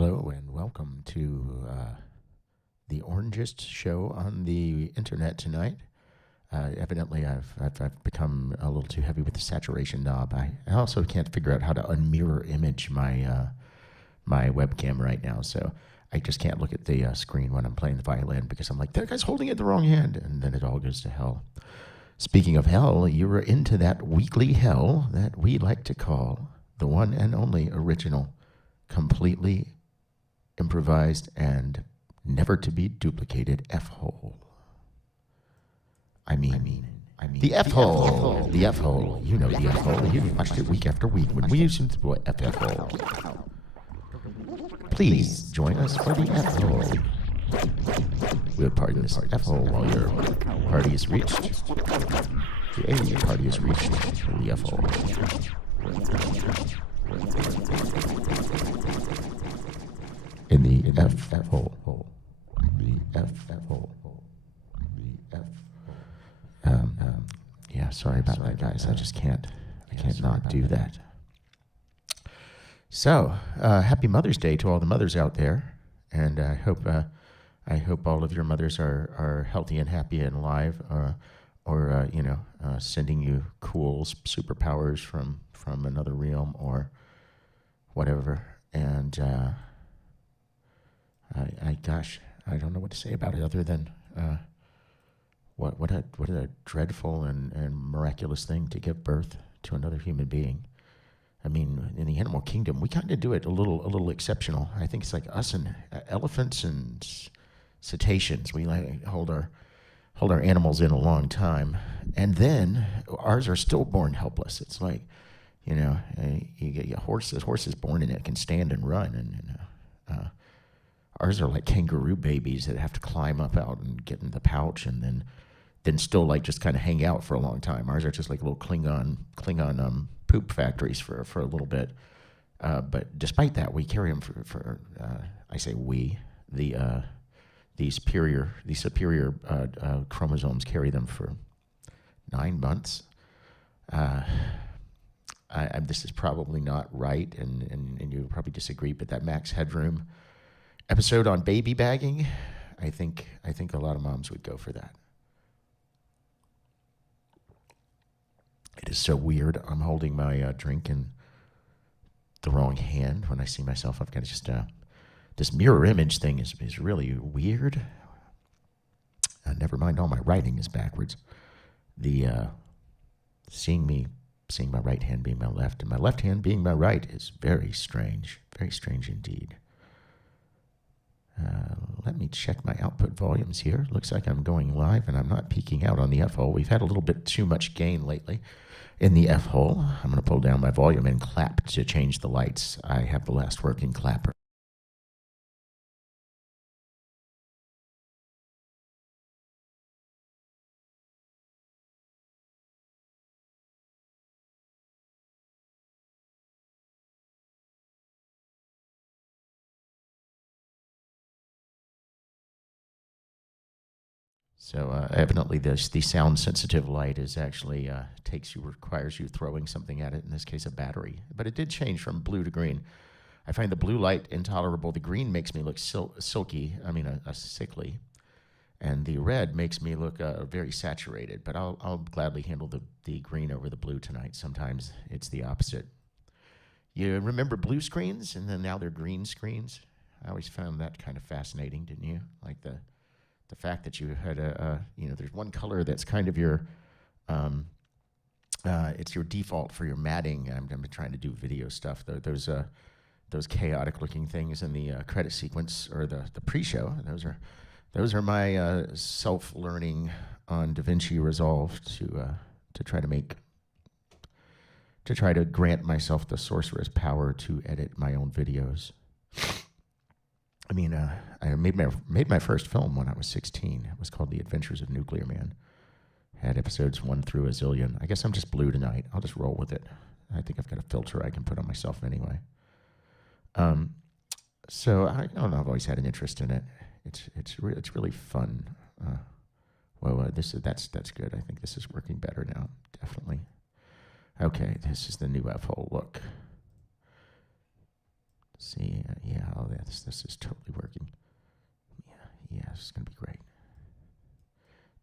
Hello and welcome to the orangest show on the internet tonight. Evidently, I've become a little too heavy with the saturation knob. I also can't figure out how to unmirror image my webcam right now, so I just can't look at the screen when I'm playing the violin because I'm like, that guy's holding it the wrong hand, and then it all goes to hell. Speaking of hell, you were into that weekly hell that we like to call the one and only original, completely improvised and never to be duplicated F-hole. I mean, the F-hole. The F-hole. You know the F-hole. You've watched it week after week when we use the F-hole. Please join us for the F-hole. We'll pardon this F-hole while your party is reached. The A party is reached. The F-hole. In the F-hole. The F-hole. The F. Yeah, sorry about that, guys. I just can't. I can't not do that. So, happy Mother's Day to all the mothers out there, and I hope all of your mothers are healthy and happy and alive, or sending you cool superpowers from another realm or whatever. And I don't know what to say about it other than what a dreadful and miraculous thing to give birth to another human being. I mean, in the animal kingdom, we kind of do it a little exceptional. I think it's like us and elephants and cetaceans. We like hold our animals in a long time, and then ours are stillborn helpless. It's like, you get a horse. The horse is born and it can stand and run, and ours are like kangaroo babies that have to climb up out and get in the pouch, and then still like just kind of hang out for a long time. Ours are just like little Klingon poop factories for a little bit. But despite that, we carry them for I say we, the superior chromosomes carry them for 9 months. This is probably not right, and you probably disagree, but that Max Headroom episode on baby bagging, I think a lot of moms would go for that. It is so weird. I'm holding my drink in the wrong hand when I see myself. I've got just this mirror image thing is really weird. Never mind, all my writing is backwards. The seeing my right hand being my left and my left hand being my right is very strange indeed. Let me check my output volumes here. Looks like I'm going live and I'm not peaking out on the F-hole. We've had a little bit too much gain lately in the F-hole. I'm going to pull down my volume and clap to change the lights. I have the last working clapper. So evidently the sound-sensitive light is actually requires you throwing something at it, in this case a battery. But it did change from blue to green. I find the blue light intolerable. The green makes me look sickly, and the red makes me look very saturated. But I'll gladly handle the green over the blue tonight. Sometimes it's the opposite. You remember blue screens, and then now they're green screens? I always found that kind of fascinating, didn't you? Like the fact that you had there's one color that's kind of your, it's your default for your matting. I'm trying to do video stuff. Those chaotic looking things in the credit sequence or the pre-show. Those are my self-learning on DaVinci Resolve to try to grant myself the sorcerer's power to edit my own videos. I mean, I made my first film when I was 16. It was called The Adventures of Nuclear Man. Had episodes 1 through a zillion. I guess I'm just blue tonight. I'll just roll with it. I think I've got a filter I can put on myself anyway. So I don't know. I've always had an interest in it. It's really fun. That's good. I think this is working better now. Definitely. Okay, this is the new F-hole look. See, yeah, oh, this is totally working. Yeah, this is gonna be great.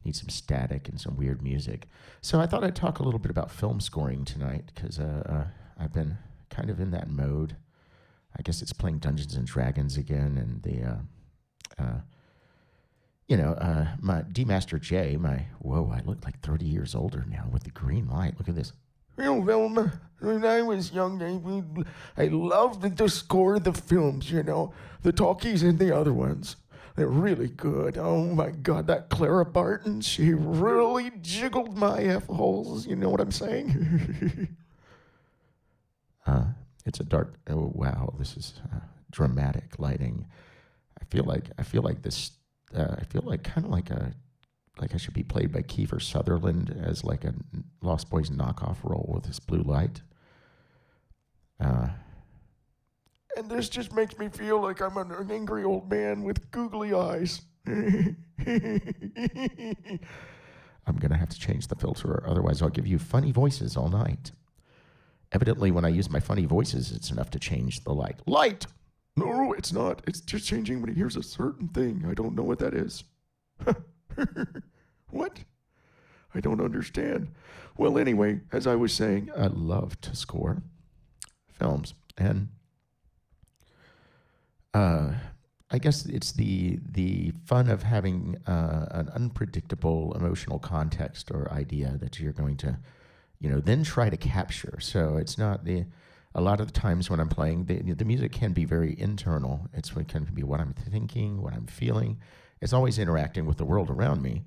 Need some static and some weird music. So I thought I'd talk a little bit about film scoring tonight because I've been kind of in that mode. I guess it's playing Dungeons and Dragons again, and my D-Master J, whoa, I look like 30 years older now with the green light. Look at this. Velma, when I was young, I loved to score the films, the talkies and the other ones. They're really good. Oh my God, that Clara Barton, she really jiggled my F-holes. You know what I'm saying? It's a dark, oh wow, this is dramatic lighting. I feel like this, I feel like kind of like I should be played by Kiefer Sutherland as like a Lost Boys knockoff role with this blue light. And this just makes me feel like I'm an angry old man with googly eyes. I'm going to have to change the filter, otherwise I'll give you funny voices all night. Evidently, when I use my funny voices, it's enough to change the light. Light! No, it's not. It's just changing when it hears a certain thing. I don't know what that is. What? I don't understand. Well, anyway, as I was saying, I love to score films. And I guess it's the fun of having an unpredictable emotional context or idea that you're going to, then try to capture. So it's not a lot of the times when I'm playing, the music can be very internal. It can be what I'm thinking, what I'm feeling. It's always interacting with the world around me.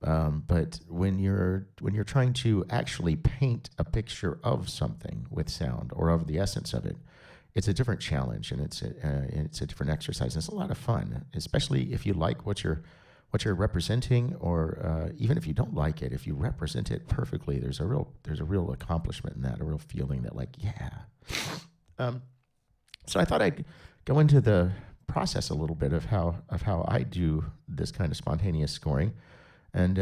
But when you're trying to actually paint a picture of something with sound or of the essence of it, it's a different challenge, and it's a different exercise. And it's a lot of fun, especially if you like what you're representing, or even if you don't like it. If you represent it perfectly, there's a real accomplishment in that, a real feeling that, like, yeah. So I thought I'd go into the process a little bit of how I do this kind of spontaneous scoring, and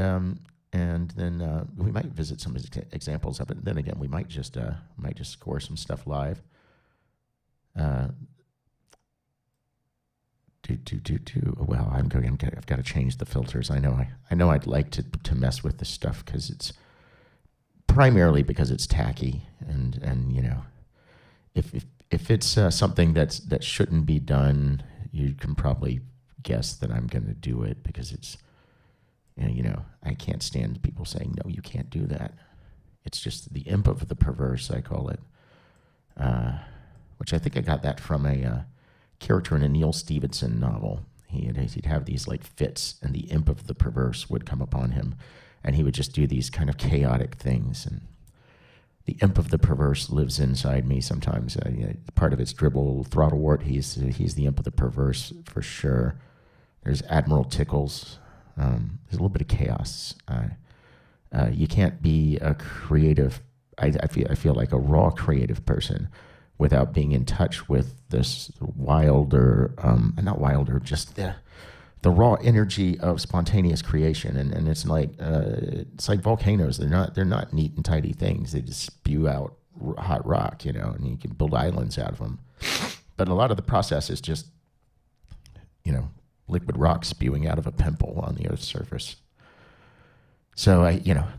then we might visit some examples of it. And then again, we might just score some stuff live. Well, I've got to change the filters. I know I'd like to mess with this stuff because it's primarily because it's tacky, and if it's something that shouldn't be done, you can probably guess that I'm going to do it because it's I can't stand people saying no, you can't do that. It's just the imp of the perverse, I call it, which I think I got that from a character in a Neil Stevenson novel. He'd have these like fits, and the imp of the perverse would come upon him, and he would just do these kind of chaotic things. And the imp of the perverse lives inside me sometimes. Part of it's dribble throttleworth. He's the imp of the perverse for sure. There's Admiral Tickles. There's a little bit of chaos. You can't be a creative. I feel like a raw creative person without being in touch with this just the raw energy of spontaneous creation. And it's like volcanoes. They're not neat and tidy things. They just spew out hot rock, and you can build islands out of them. But a lot of the process is just, liquid rock spewing out of a pimple on the Earth's surface. So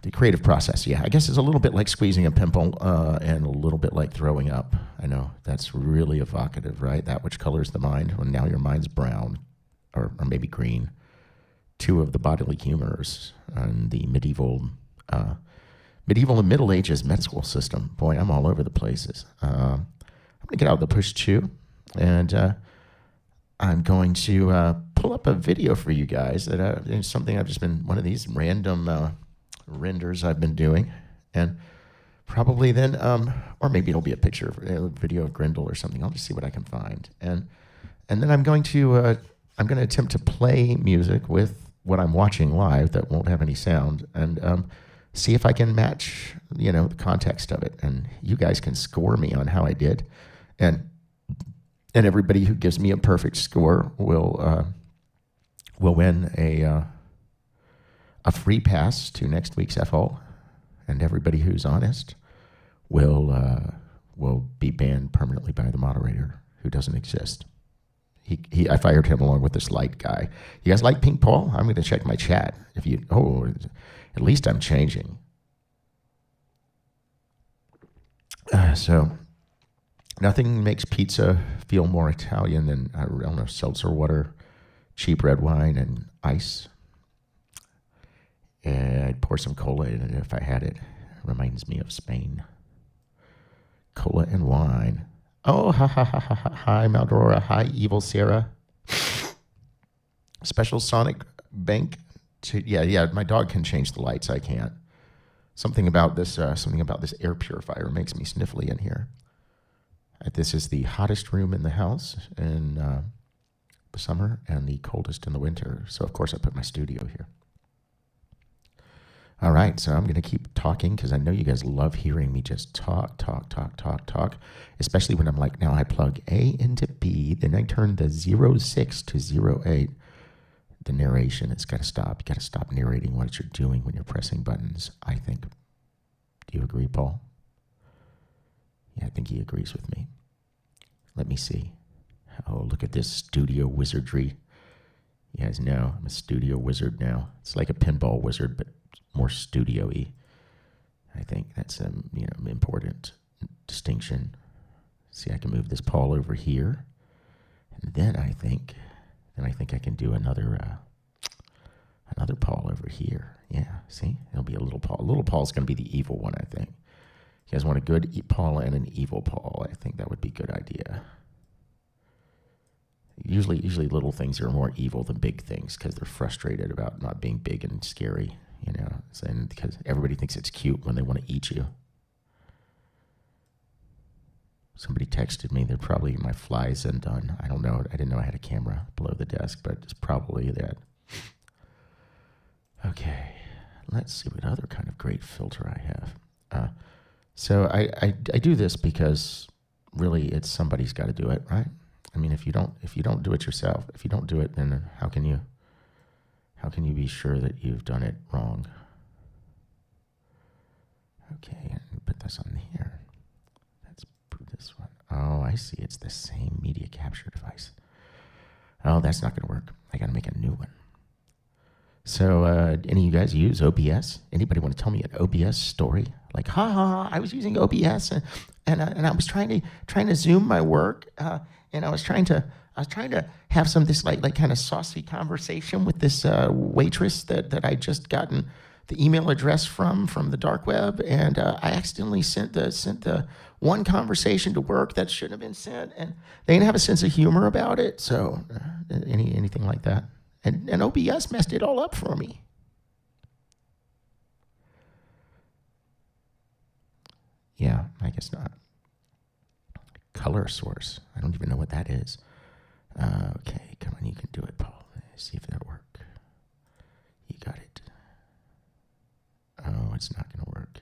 the creative process, I guess is a little bit like squeezing a pimple, and a little bit like throwing up. I know that's really evocative, right? That which colors the mind. Well, now your mind's brown, or maybe green. Two of the bodily humors in the medieval and Middle Ages medical system. Boy, I'm all over the places. I'm gonna get out the push two, and I'm going to pull up a video for you guys that it's something I've just been, one of these random renders I've been doing, and probably then, or maybe it'll be a picture, a video of Grendel or something. I'll just see what I can find, and then I'm going to attempt to play music with what I'm watching live that won't have any sound, and see if I can match the context of it, and you guys can score me on how I did, and everybody who gives me a perfect score will win a free pass to next week's FO, and everybody who's honest will be banned permanently by the moderator. who doesn't exist. I fired him along with this light guy. You guys like Pink Paul? I'm going to check my chat. At least I'm changing. So nothing makes pizza feel more Italian than, I don't know, seltzer water, cheap red wine, and ice. And I'd pour some cola in it if I had it. Reminds me of Spain. Cola and wine. Oh, hi, Maldora. Hi, Evil Sarah. Special Sonic Bank. Yeah, my dog can change the lights. I can't. Something about this air purifier makes me sniffly in here. This is the hottest room in the house in the summer and the coldest in the winter. So, of course, I put my studio here. All right, so I'm going to keep talking because I know you guys love hearing me just talk, especially when I'm like, now I plug A into B, then I turn the 06 to 08. The narration, it's got to stop. You got to stop narrating what you're doing when you're pressing buttons, I think. Do you agree, Paul? Yeah, I think he agrees with me. Let me see. Oh, look at this studio wizardry. You guys know I'm a studio wizard now. It's like a pinball wizard, but more studio-y. I think that's important distinction. See, I can move this Paul over here, and then I think I can do another Paul over here. Yeah, see, it'll be a little Paul. Little Paul's going to be the evil one, I think. You guys want a good Paul and an evil Paul? I think that would be a good idea. Usually little things are more evil than big things because they're frustrated about not being big and scary. And because everybody thinks it's cute when they want to eat you. Somebody texted me, they're probably my flies undone. I don't know. I didn't know I had a camera below the desk, but it's probably that. Okay, let's see what other kind of great filter I have. So I do this because really it's somebody's got to do it, right? I mean, if you don't do it yourself, if you don't do it, then how can you be sure that you've done it wrong? Okay, and put this on here. Let's put this one. Oh, I see. It's the same media capture device. Oh, that's not going to work. I got to make a new one. So, any of you guys use OBS? Anybody want to tell me an OBS story? Like, I was using OBS and I was trying to Zoom my work, and I was trying to have some this like kind of saucy conversation with this waitress that I just gotten the email address from the dark web, and I accidentally sent the one conversation to work that shouldn't have been sent, and they didn't have a sense of humor about it. So anything like that, and OBS messed it all up for me. Yeah, I guess not. Color source. I don't even know what that is. Okay, come on, you can do it, Paul. Let's see if that'll work. You got it. Oh, it's not going to work.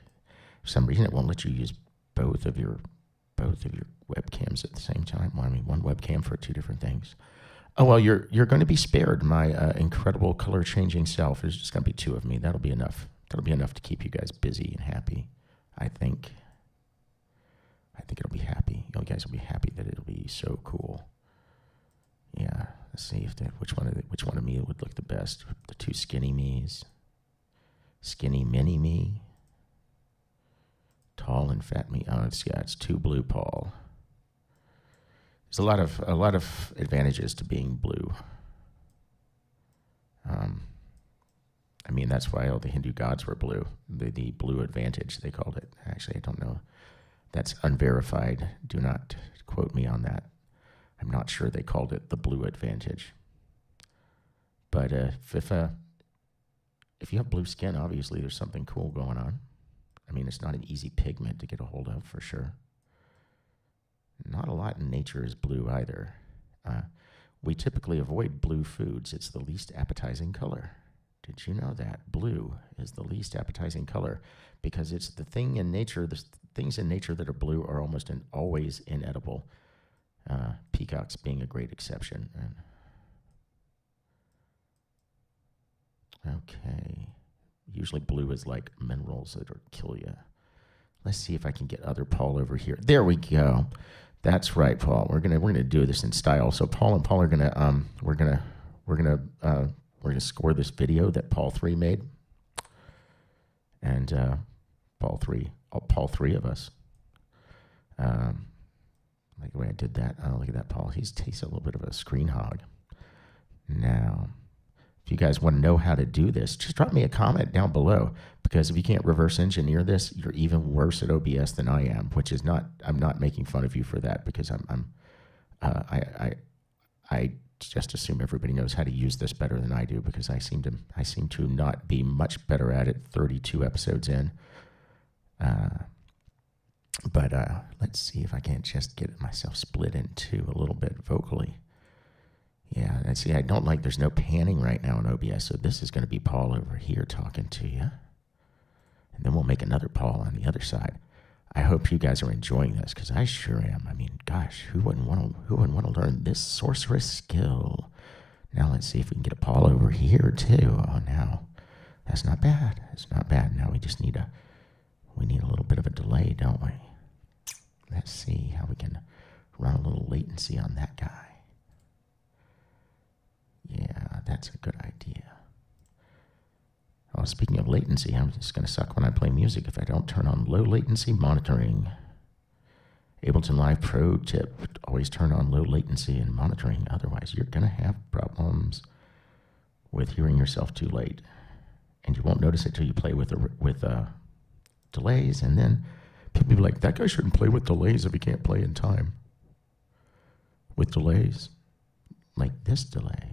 For some reason, it won't let you use both of your webcams at the same time. Well, I mean, one webcam for two different things. Oh well, you're going to be spared. My incredible color changing self. There's just going to be two of me. That'll be enough. That'll be enough to keep you guys busy and happy. I think it'll be happy. You guys will be happy that it'll be so cool. Yeah, let's see which one of me would look the best. The two skinny me's, skinny mini me, tall and fat me. Oh, it's two blue Paul. There's a lot of advantages to being blue. I mean, that's why all the Hindu gods were blue. The blue advantage, they called it. Actually, I don't know. That's unverified. Do not quote me on that. I'm not sure they called it the blue advantage. But if you have blue skin, obviously there's something cool going on. I mean, it's not an easy pigment to get a hold of, for sure. Not a lot in nature is blue either. We typically avoid blue foods. It's the least appetizing color. Did you know that? Blue is the least appetizing color because it's the thing in nature, the things in nature that are blue are almost always inedible. Peacocks being a great exception. Okay. Usually blue is like minerals that kill you. Let's see if I can get other Paul over here. There we go. That's right, Paul. We're gonna do this in style. So Paul and Paul are gonna we're gonna score this video that Paul 3 made, and Paul 3 of us. Like the way I did that. Oh, look at that, Paul. He's a little bit of a screen hog. Now, if you guys want to know how to do this, just drop me a comment down below, because if you can't reverse engineer this, you're even worse at OBS than I am, which is not, I'm not making fun of you for that, because I just assume everybody knows how to use this better than I do, because I seem to not be much better at it 32 episodes in. But let's see if I can't just get myself split in two a little bit vocally. Yeah, and see, I don't like, there's no panning right now in OBS, so this is going to be Paul over here talking to you. And then we'll make another Paul on the other side. I hope you guys are enjoying this, because I sure am. I mean, gosh, who wouldn't want to learn this sorceress skill? Now let's see if we can get a Paul over here too. Oh, now that's not bad. It's not bad. Now we just need a little bit of a delay, don't we? Let's see how we can run a little latency on that guy. Yeah, that's a good idea. Oh, speaking of latency, I'm just going to suck when I play music if I don't turn on low latency monitoring. Ableton Live Pro tip, always turn on low latency and monitoring, otherwise you're going to have problems with hearing yourself too late. And you won't notice it till you play with delays, and then people will be like, that guy shouldn't play with delays if he can't play in time. With delays, like this delay.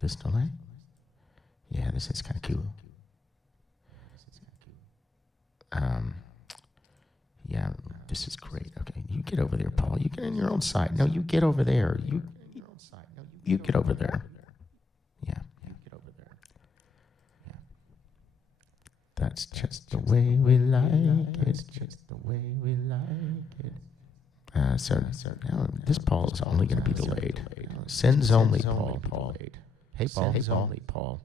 This delay? Yeah, this is kind of cool. Yeah, this is great. Okay, you get over there, Paul. You get in your own side. No, you get over there. You get over there. Yeah, you get over there. Yeah. That's just the way we like it. Just the way we like it. So now this Paul is only going to be delayed. Sends only Paul. Hey, Paul. Hey, only Paul.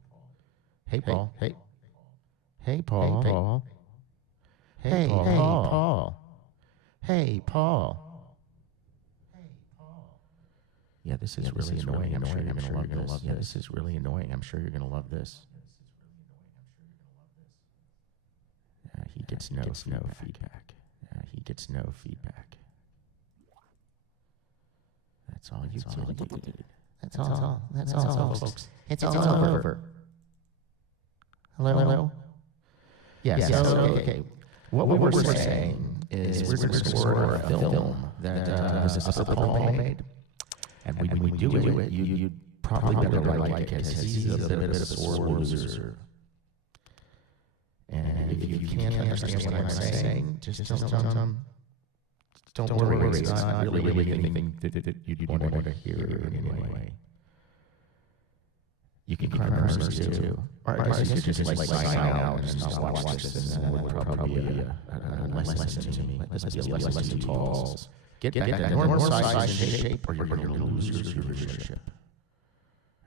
Hey, Paul. Hey. Hey, Paul. Hey, Paul. Hey, Paul. Yeah, this is really annoying. I'm sure you're going to love this. Yeah, this is really annoying. I'm sure you're going to love this. He gets no feedback. He gets no feedback. That's all you do. That's all, folks. It's all over. Hello? Yes. Okay. What we're saying is we're going to score a film that was a Paul made. And when we do it, you probably better like it, because he's a bit of a sore loser. And if you can't understand what I'm saying, just don't worry. It's not really anything that you'd want to hear anyway. You can cry mercy too. Or you could just like sign out and just watch this, and that would probably be a lesson to me. Let's be a lesson to Pauls. Get back to normal size and shape, or you're going to lose your viewership.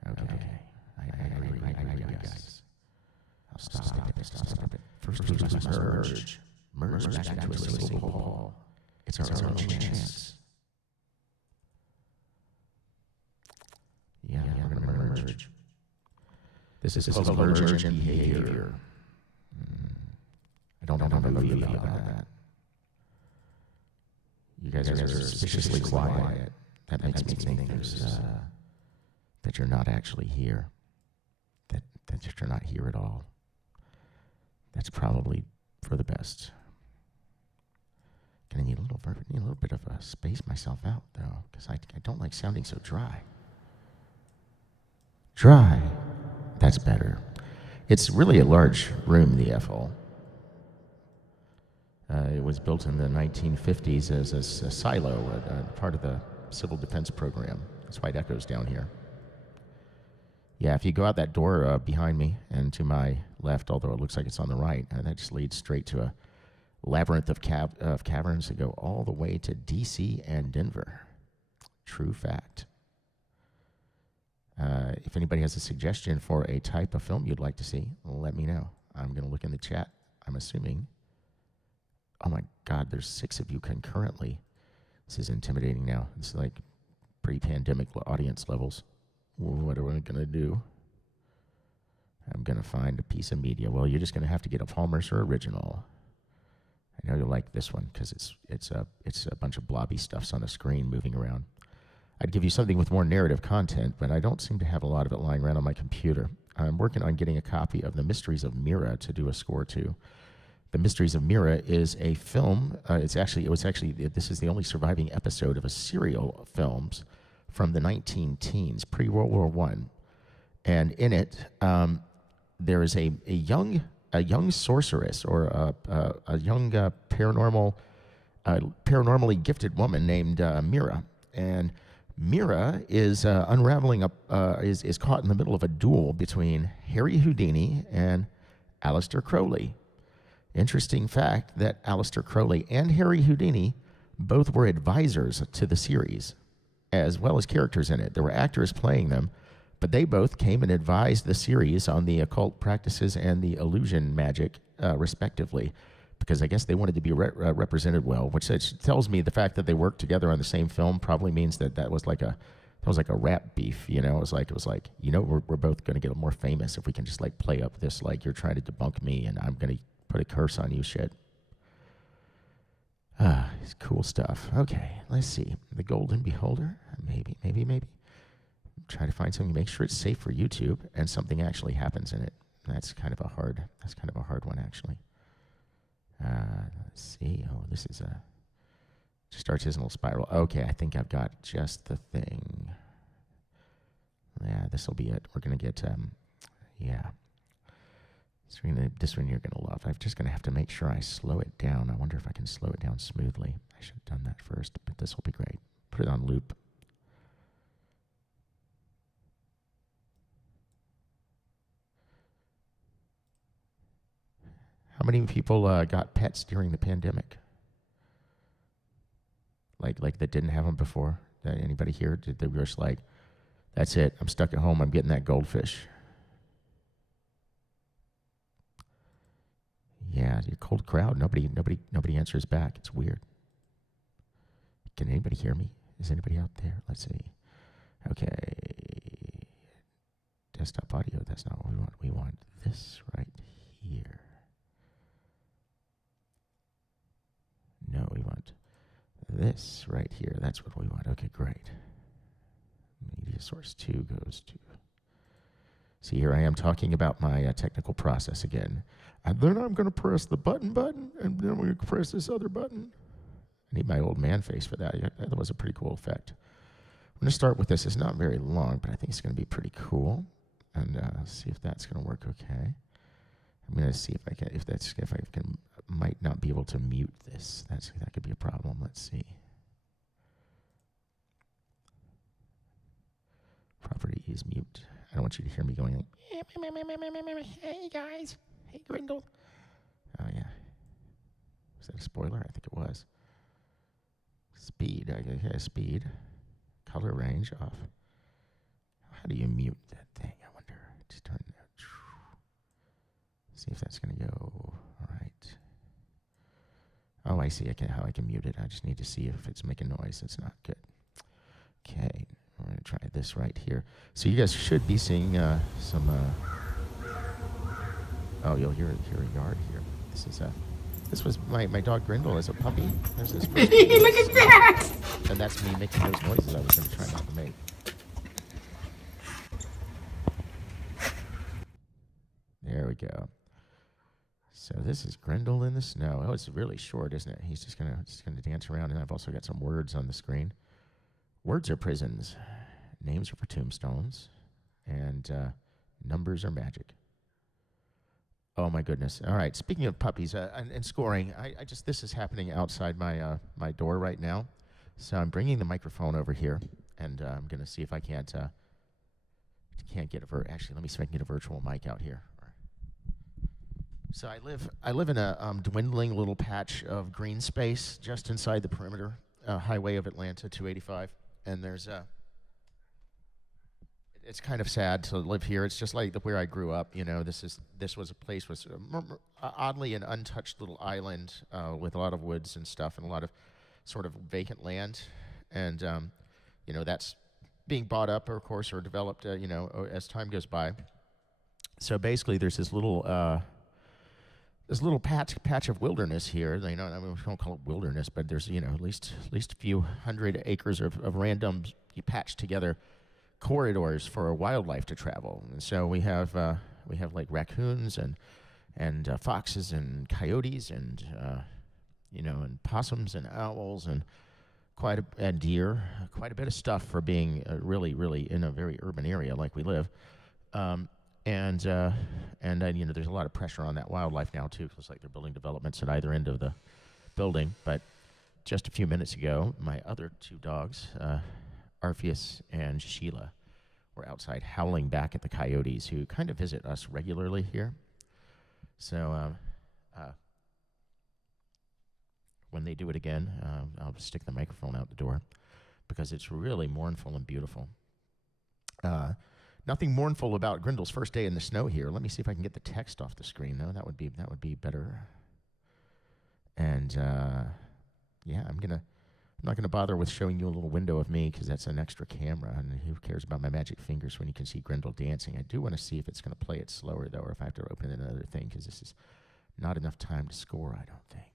Okay. I agree, guys. I'll stop it. First we must merge back into a single Paul. It's our only chance. Yeah, we're going to merge. This is called emergent behavior. I don't have a movie about that. You guys are suspiciously quiet. That makes me think that you're not actually here. That you're not here at all. That's probably for the best. Gonna need a little bit of a space myself out though, because I don't like sounding so dry. Dry. That's better. It's really a large room, the FL. It was built in the 1950s as a silo, part of the Civil Defense Program. That's why it echoes down here. Yeah, if you go out that door behind me and to my left, although it looks like it's on the right, that just leads straight to a labyrinth of caverns that go all the way to D.C. and Denver. True fact. If anybody has a suggestion for a type of film you'd like to see, let me know. I'm going to look in the chat. I'm assuming, oh my God, there's 6 of you concurrently. This is intimidating now. It's like pre-pandemic audience levels. What are we going to do? I'm going to find a piece of media. Well, you're just going to have to get a Paul Mercer original. I know you'll like this one because it's a bunch of blobby stuffs on a screen moving around. I'd give you something with more narrative content, but I don't seem to have a lot of it lying around on my computer. I'm working on getting a copy of The Mysteries of Mira to do a score to. The Mysteries of Mira is a film. This is the only surviving episode of a serial films from the 19-teens, pre-World War I. And in it, there is a young sorceress or a young paranormally gifted woman named Mira. And Mira is is caught in the middle of a duel between Harry Houdini and Aleister Crowley. Interesting fact that Aleister Crowley and Harry Houdini both were advisors to the series, as well as characters in it. There were actors playing them, but they both came and advised the series on the occult practices and the illusion magic, respectively, because I guess they wanted to be represented well, which tells me the fact that they worked together on the same film probably means that was like a rap beef, you know. It was like we're both going to get more famous if we can just like play up this like you're trying to debunk me and I'm going to put a curse on you shit. It's cool stuff. Okay, let's see. The Golden Beholder, maybe. Try to find something, make sure it's safe for YouTube and something actually happens in it. That's kind of a hard one actually. Let's see. Oh, this is just starts his little spiral. Okay, I think I've got just the thing. Yeah, this will be it. We're gonna get yeah. This one you're gonna love. I'm just gonna have to make sure I slow it down. I wonder if I can slow it down smoothly. I should have done that first, but this will be great. Put it on loop. How many people got pets during the pandemic? Like that didn't have them before? Anybody here? Did they were just like, that's it. I'm stuck at home. I'm getting that goldfish. Yeah, you're a cold crowd. Nobody answers back. It's weird. Can anybody hear me? Is anybody out there? Let's see. Okay. Desktop audio. That's not what we want. We want this right here. No, we want this right here. That's what we want. Okay, great. Media source 2 goes to... See, here I am talking about my technical process again. And then I'm going to press the button, and then we're going to press this other button. I need my old man face for that. Yeah, that was a pretty cool effect. I'm going to start with this. It's not very long, but I think it's going to be pretty cool. And see if that's going to work okay. I'm going to see if I can, might not be able to mute this. That could be a problem. Let's see. Property is mute. I don't want you to hear me going like, hey guys, hey Grindle. Oh yeah. Was that a spoiler? I think it was. Speed, okay, speed. Color range off. How do you mute that thing? I wonder. Just turn that. See if that's gonna go. All right. Oh, I see. How I can mute it. I just need to see if it's making noise. It's not good. Okay. We're going to try this right here. So you guys should be seeing some... oh, you'll hear a yard here. This was my dog Grindle as a puppy. There's this look at that! And that's me making those noises I was going to try not to make. There we go. So this is Grindle in the snow. Oh, it's really short, isn't it? He's just gonna dance around, and I've also got some words on the screen. Words are prisons, names are for tombstones, and numbers are magic. Oh my goodness! All right. Speaking of puppies and scoring, this is happening outside my door right now, so I'm bringing the microphone over here, and I'm gonna see if I can't get actually, let me see if I can get a virtual mic out here. So I live in a dwindling little patch of green space just inside the perimeter highway of Atlanta, 285. And it's kind of sad to live here. It's just like where I grew up. You know, this was a place oddly an untouched little island with a lot of woods and stuff and a lot of sort of vacant land, and that's being bought up, of course, or developed, as time goes by. So basically, there's this little patch of wilderness here. We don't call it wilderness, but there's at least a few hundred acres of random patched together corridors for wildlife to travel. And so we have like raccoons and foxes and coyotes and and possums and owls and and deer, quite a bit of stuff for being really, really in a very urban area like we live. And then, there's a lot of pressure on that wildlife now too, because like they're building developments at either end of the building. But just a few minutes ago, my other two dogs, Arpheus and Sheila, were outside howling back at the coyotes who kind of visit us regularly here. So when they do it again, I'll stick the microphone out the door because it's really mournful and beautiful. Nothing mournful about Grindel's first day in the snow here. Let me see if I can get the text off the screen, though. That would be better. And I'm not gonna bother with showing you a little window of me because that's an extra camera, and who cares about my magic fingers when you can see Grindel dancing? I do want to see if it's gonna play it slower though, or if I have to open another thing, because this is not enough time to score, I don't think.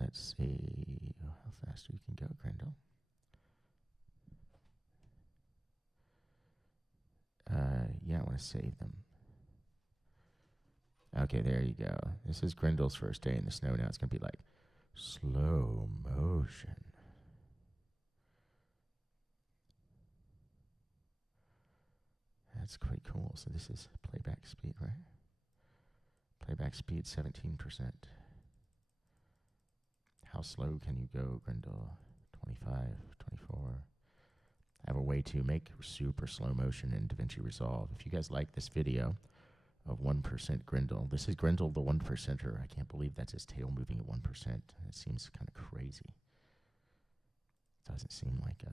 Let's see how fast you can go, Grindel. I want to save them. Okay, there you go. This is Grindel's first day in the snow. Now it's going to be like slow motion. That's quite cool. So this is playback speed, right? Playback speed 17%. How slow can you go, Grindel? 25, 24. I have a way to make super slow motion in DaVinci Resolve. If you guys like this video of 1% Grindel, this is Grindel the 1%er. I can't believe that's his tail moving at 1%. It seems kind of crazy. Doesn't seem like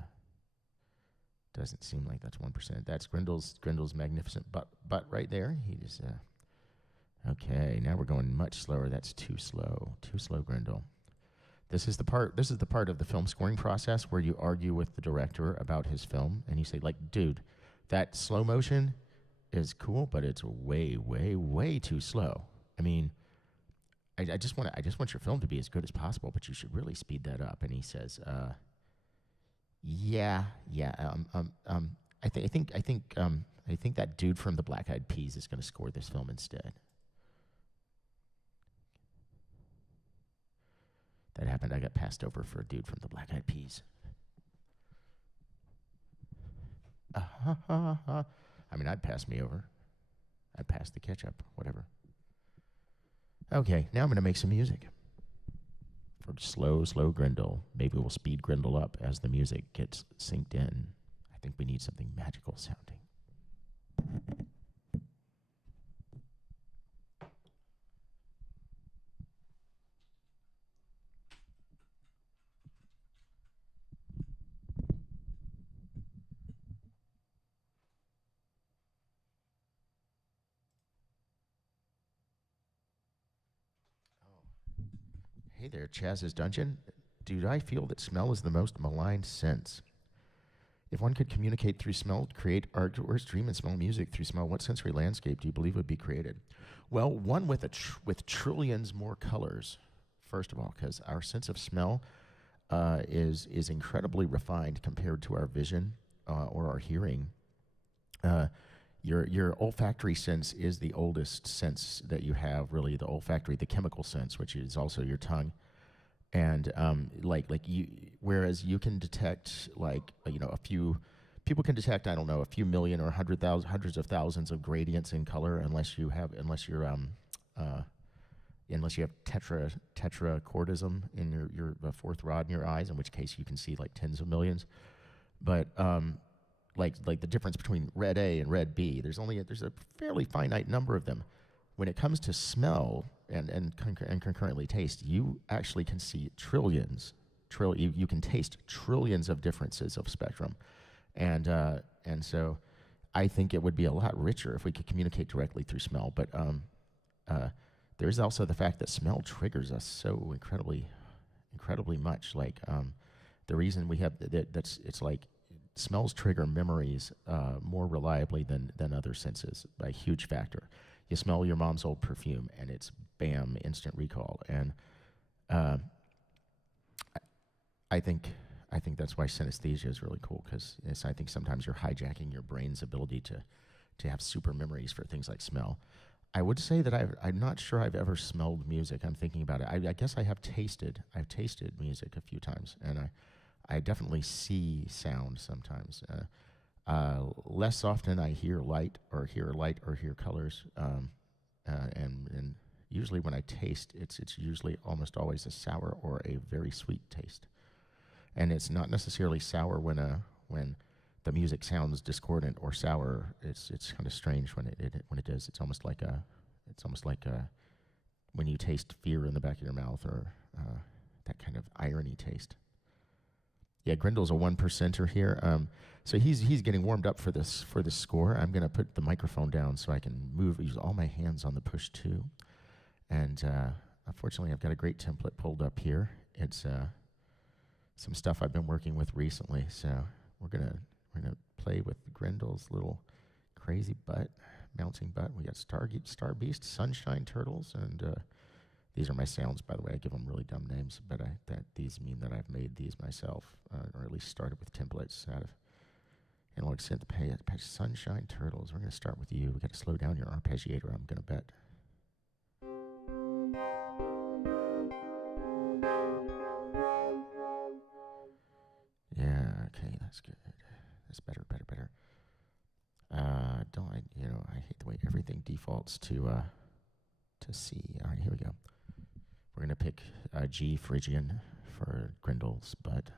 that's 1%. That's Grindel's magnificent butt right there. He just okay. Now we're going much slower. That's too slow. Too slow, Grindel. This is the part of the film scoring process where you argue with the director about his film, and you say, like, dude, that slow motion is cool, but it's way, way, way too slow. I mean, I just want your film to be as good as possible, but you should really speed that up. And he says, I think that dude from the Black Eyed Peas is going to score this film instead. That happened. I got passed over for a dude from the Black Eyed Peas. I mean, I'd pass me over. I'd pass the ketchup, whatever. Okay, now I'm going to make some music. For slow Grindel. Maybe we'll speed Grindel up as the music gets synced in. I think we need something magical sounding. Hey there, Chaz's Dungeon. Dude, I feel that smell is the most maligned sense. If one could communicate through smell, create art, or dream and smell music through smell, what sensory landscape do you believe would be created? Well, one with trillions more colors, first of all, because our sense of smell is incredibly refined compared to our vision or our hearing. Your olfactory sense is the oldest sense that you have, really, the olfactory, the chemical sense, which is also your tongue. And whereas you can detect people can detect, I don't know, a few million or hundreds of thousands of gradients in color unless you have tetrachordism in your fourth rod in your eyes, in which case you can see like tens of millions. But like the difference between red A and red B, there's a fairly finite number of them. When it comes to smell and concurrently taste, you actually can see trillions. You can taste trillions of differences of spectrum, and so I think it would be a lot richer if we could communicate directly through smell. But there's also the fact that smell triggers us so incredibly much. Like the reason we have that's it's like smells trigger memories more reliably than other senses by a huge factor. You smell your mom's old perfume, and it's bam, instant recall. And I think that's why synesthesia is really cool, because I think sometimes you're hijacking your brain's ability to have super memories for things like smell. I would say that I'm not sure I've ever smelled music. I'm thinking about it. I guess I have tasted. I've tasted music a few times, and I definitely see sound sometimes. Less often I hear light or hear colors, and usually when I taste, it's usually almost always a sour or a very sweet taste. And it's not necessarily sour when the music sounds discordant or sour. It's kind of strange when it is. It's almost like when you taste fear in the back of your mouth, or that kind of irony taste. Yeah, Grindel's a 1%er here. So he's getting warmed up for this score. I'm gonna put the microphone down so I can use all my hands on the push 2. And unfortunately, I've got a great template pulled up here. It's some stuff I've been working with recently. So we're gonna play with Grindel's little crazy butt, bouncing butt. We got Star Beast, Sunshine Turtles, and these are my sounds, by the way. I give them really dumb names, but these mean that I've made these myself, or at least started with templates out of analog synth. Sunshine Turtles. We're going to start with you. We got to slow down your arpeggiator, I'm going to bet. Yeah, okay, that's good. That's better. I hate the way everything defaults to C. All right, here we go. We're going to pick G Phrygian for Grindel's butt.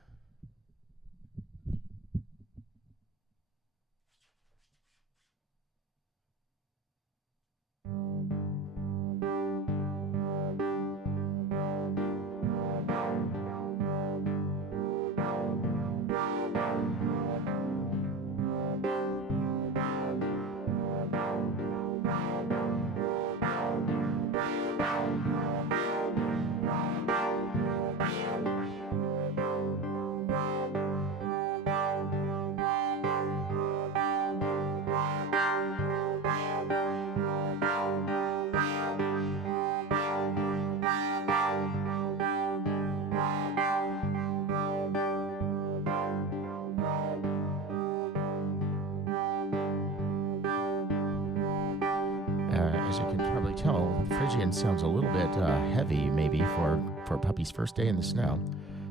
As you can probably tell, Phrygian sounds a little bit heavy, maybe, for Puppy's first day in the snow.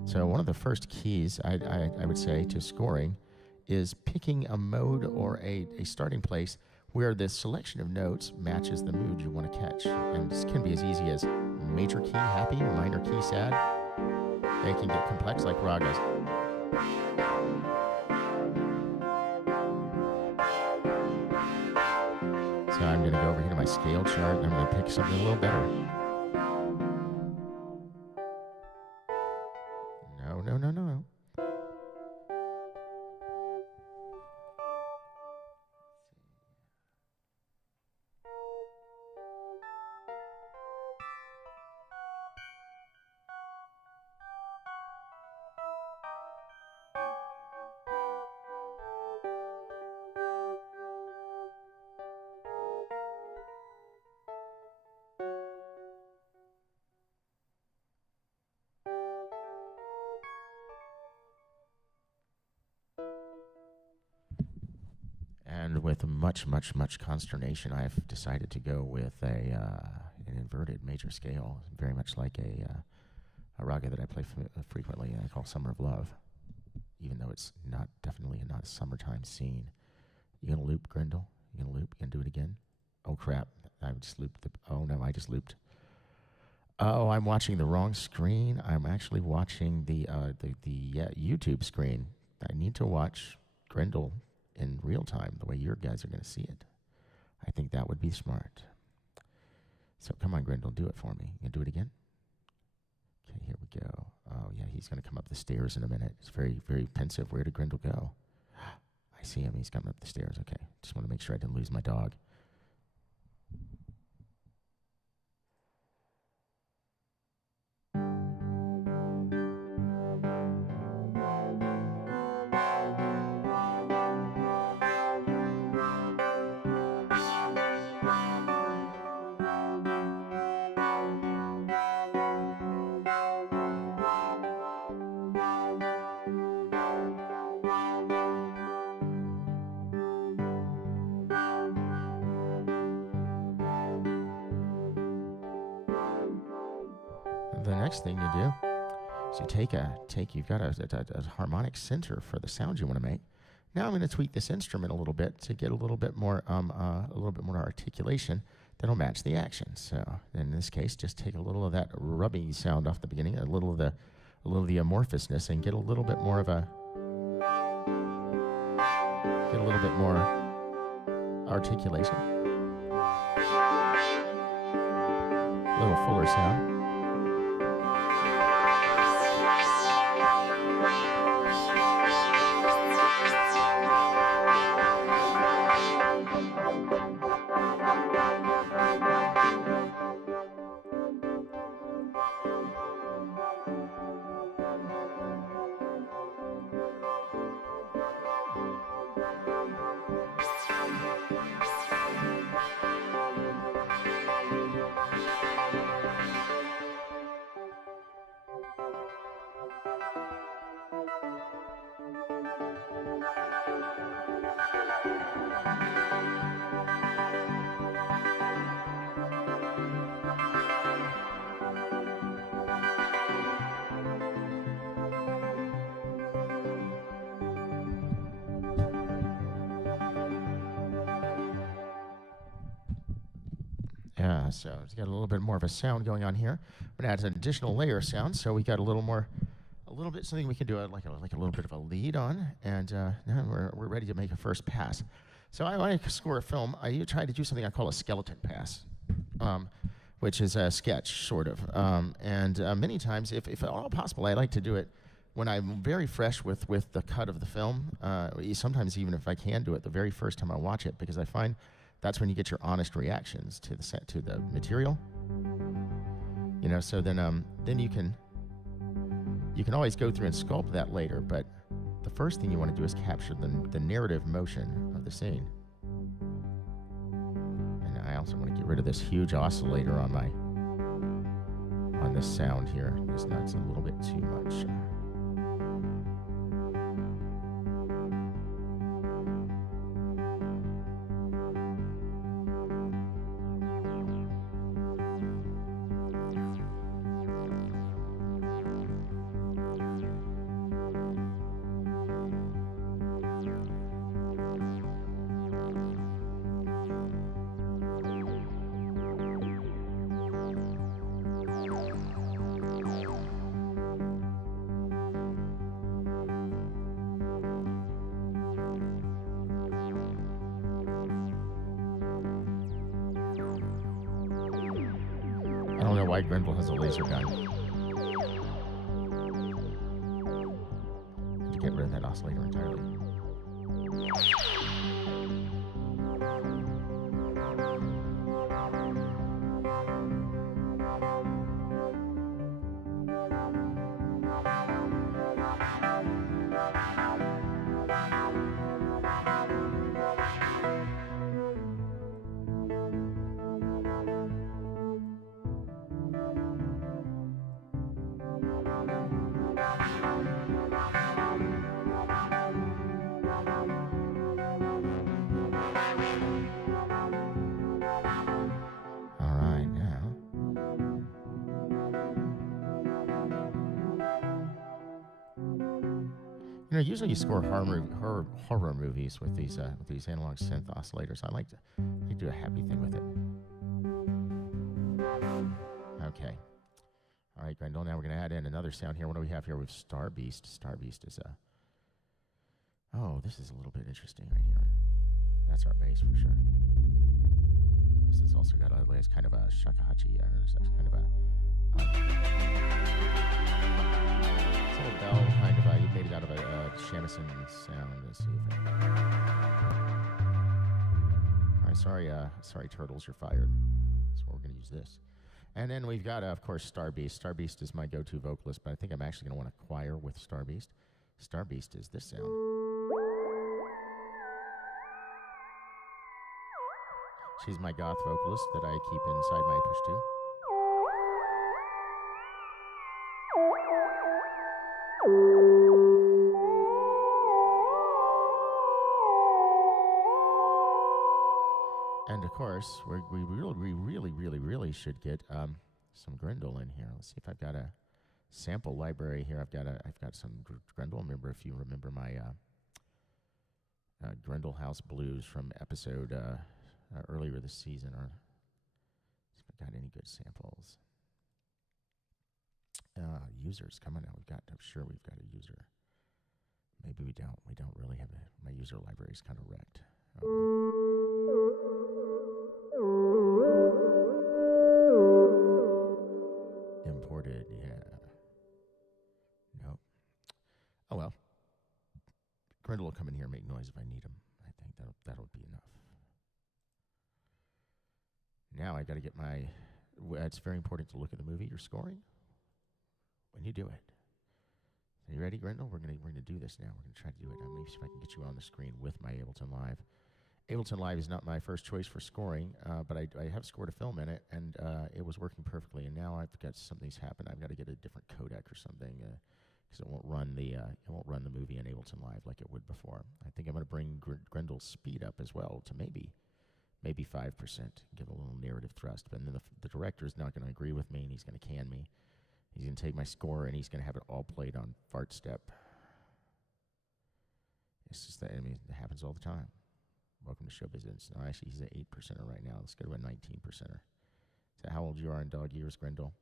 So one of the first keys, I would say, to scoring is picking a mode or a starting place where the selection of notes matches the mood you want to catch. And this can be as easy as major key happy, minor key sad. They can get complex like ragas. So I'm going to go over here to my scale chart, and I'm going to pick something a little better. No. And with much consternation, I've decided to go with an inverted major scale, very much like a raga that I play frequently, and I call Summer of Love, even though it's definitely not a summertime scene. You gonna loop, Grindel? You gonna loop? You gonna do it again? Oh crap! I just looped I just looped. Oh, I'm watching the wrong screen. I'm actually watching the YouTube screen. I need to watch Grindel in real time, the way your guys are going to see it. I think that would be smart. So come on, Grindel, do it for me. You do it again? Okay, here we go. Oh, yeah, he's going to come up the stairs in a minute. It's very, very pensive. Where did Grindel go? I see him. He's coming up the stairs. Okay. Just want to make sure I didn't lose my dog. The next thing you do is you've got a harmonic center for the sound you want to make. Now I'm going to tweak this instrument a little bit to get a little bit more articulation that'll match the action. So in this case, just take a little of that rubby sound off the beginning, a little of the amorphousness, and get a little bit more articulation, a little fuller sound. Yeah, so it's got a little bit more of a sound going on here. We're gonna add an additional layer of sound, so we got a little bit something we can do like a little bit of a lead on, and now we're ready to make a first pass. So when I score a film, I try to do something I call a skeleton pass, which is a sketch sort of, and many times, if at all possible, I like to do it when I'm very fresh with the cut of the film. Sometimes even if I can do it the very first time I watch it, because I find that's when you get your honest reactions to the material. You know, so then you can always go through and sculpt that later, but the first thing you want to do is capture the narrative motion of the scene. And I also want to get rid of this huge oscillator on this sound here. That's a little bit too much. I don't know why Grendel has a laser gun. To get rid of that oscillator entirely. You know, usually you score horror movies with these analog synth oscillators. I like to do a happy thing with it. Okay. All right, Grendel. Now we're going to add in another sound here. What do we have here with Star Beast? Star Beast is a... Oh, this is a little bit interesting right here. That's our bass for sure. This has also got it's kind of a shakuhachi. It's kind of a... it's a little bell, kind of a... You made it out of a shamisen sound. Let's see if I... sorry, turtles, you're fired. So we're going to use this. And then we've got, of course, Starbeast. Starbeast is my go-to vocalist, but I think I'm actually going to want a choir with Starbeast. Starbeast is this sound. She's my goth vocalist that I keep inside my push 2. And of course, we really should get some Grendel in here. Let's see if I've got a sample library here. I've got some Grendel. Remember, if you remember my Grendel House Blues from episode earlier this season, or see if I've got any good samples. Users, come on now. I'm sure we've got a user. Maybe we don't. We don't really have my user library is kind of wrecked. Imported, yeah. Nope. Oh well. Grendel will come in here and make noise if I need him. I think that'll be enough. Now I got to get my. It's very important to look at the movie you're scoring when you do it. Are you ready, Grendel? We're gonna do this now. We're gonna try to do it. I'm gonna see if I can get you on the screen with my Ableton Live. Ableton Live is not my first choice for scoring, but I have scored a film in it, and it was working perfectly. And now I've got something's happened. I've got to get a different codec or something because it won't run the movie in Ableton Live like it would before. I think I'm going to bring Grendel's speed up as well to maybe 5%, give a little narrative thrust. But then the director is not going to agree with me, and he's going to can me. He's going to take my score, and he's going to have it all played on fart step. It's just that, I mean, it happens all the time. Welcome to show business. No, actually, he's an 8%er right now. Let's go to a 19%er. Is that how old you are in dog years, Grendel?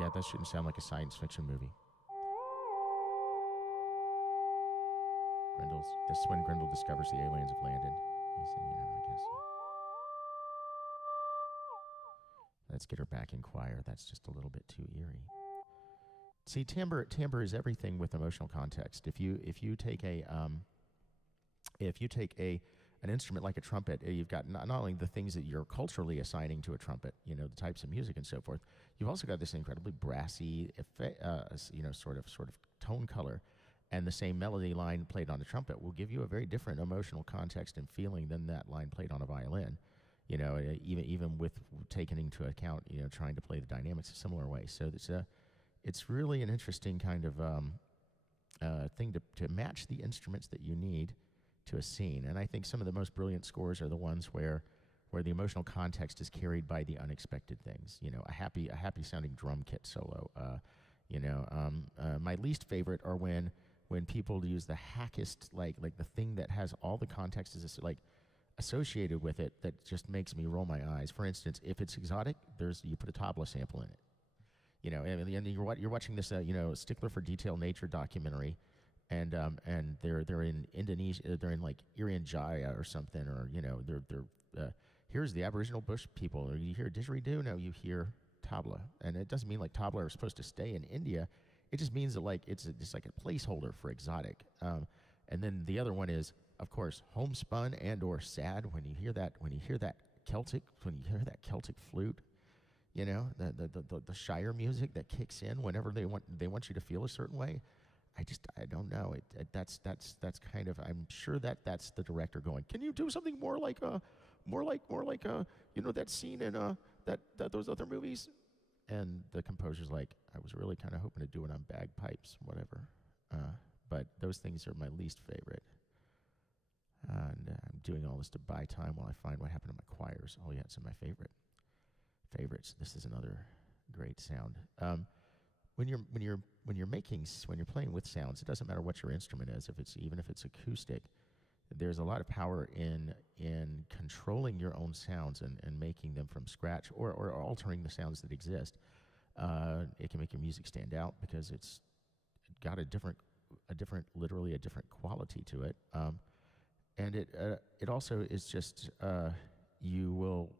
Yeah, that shouldn't sound like a science fiction movie. This is when Grendel discovers the aliens have landed. He said, I guess. Let's get her back in choir. That's just a little bit too eerie. See, timbre is everything with emotional context. If you take an instrument like a trumpet, you've got not only the things that you're culturally assigning to a trumpet, the types of music and so forth. You've also got this incredibly brassy, sort of tone color. And the same melody line played on a trumpet will give you a very different emotional context and feeling than that line played on a violin. Even with taking into account, trying to play the dynamics a similar way. So it's really an interesting kind of thing to match the instruments that you need to a scene. And I think some of the most brilliant scores are the ones where the emotional context is carried by the unexpected things. A happy sounding drum kit solo. My least favorite are when people use the hackest, like the thing that has all the context is like associated with it that just makes me roll my eyes. For instance, if it's exotic, you put a tabla sample in it. And you're watching this, Stickler for Detail Nature documentary, and they're in Indonesia, they're in like Irian Jaya or something, or they're here's the Aboriginal Bush people, or you hear didgeridoo, no, you hear tabla, and it doesn't mean like tabla are supposed to stay in India. It just means that like it's like a placeholder for exotic. And then the other one is, of course, homespun and or sad. When you hear that Celtic flute, the Shire music that kicks in whenever they want you to feel a certain way. I don't know. That's kind of, I'm sure that's the director going, can you do something more like that scene in those other movies? And the composer's like, I was really kind of hoping to do it on bagpipes, whatever. But those things are my least favorite. And I'm doing all this to buy time while I find what happened to my choirs. Oh yeah, it's in my favorites. This is another great sound. When you're playing with sounds, it doesn't matter what your instrument is. Even if it's acoustic, there's a lot of power in controlling your own sounds and making them from scratch or altering the sounds that exist. It can make your music stand out because it's got a different literally a different quality to it. And it also is just you'll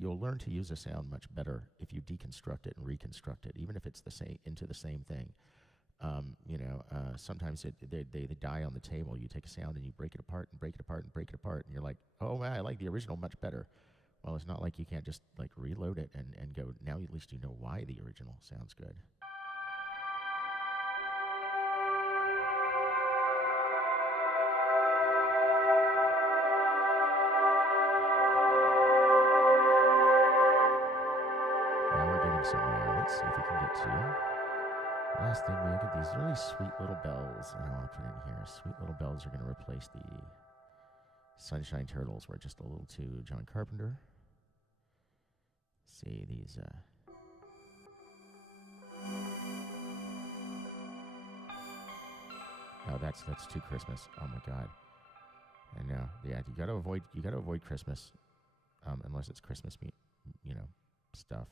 learn to use a sound much better if you deconstruct it and reconstruct it, even if it's into the same thing. Sometimes they die on the table. You take a sound and you break it apart and break it apart and break it apart, and you're like, oh man, I like the original much better. Well, it's not like you can't just like reload it and go, now at least you know why the original sounds good. Now we're getting somewhere. Let's see if we can get to last thing. We look at these really sweet little bells I want to put in here. Sweet little bells are going to replace the Sunshine Turtles. We're just a little too John Carpenter. See these. No, that's too Christmas. Oh my God. I know. Yeah, you gotta avoid Christmas, unless it's Christmas, stuff.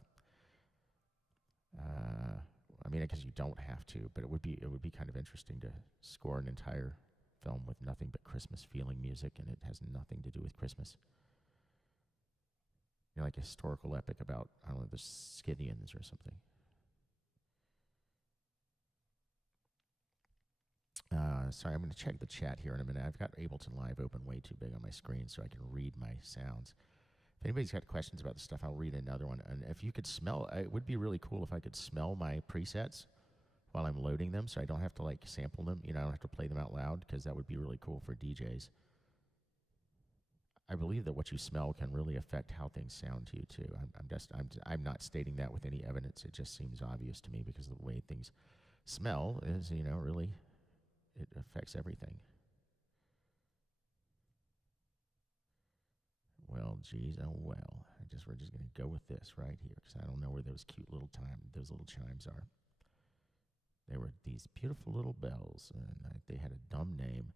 I mean, I guess you don't have to, but it would be kind of interesting to score an entire film with nothing but Christmas feeling music, and it has nothing to do with Christmas. Like a historical epic about, I don't know, the Scythians or something. Sorry, I'm going to check the chat here in a minute. I've got Ableton Live open way too big on my screen so I can read my sounds. If anybody's got questions about the stuff, I'll read another one. And if you could smell, it would be really cool if I could smell my presets while I'm loading them, so I don't have to like sample them. I don't have to play them out loud, because that would be really cool for DJs. I believe that what you smell can really affect how things sound to you too. I'm not stating that with any evidence. It just seems obvious to me, because the way things smell is, really, it affects everything. Well, geez, oh well. We're just gonna go with this right here, because I don't know where those cute little chimes are. They were these beautiful little bells, and they had a dumb name.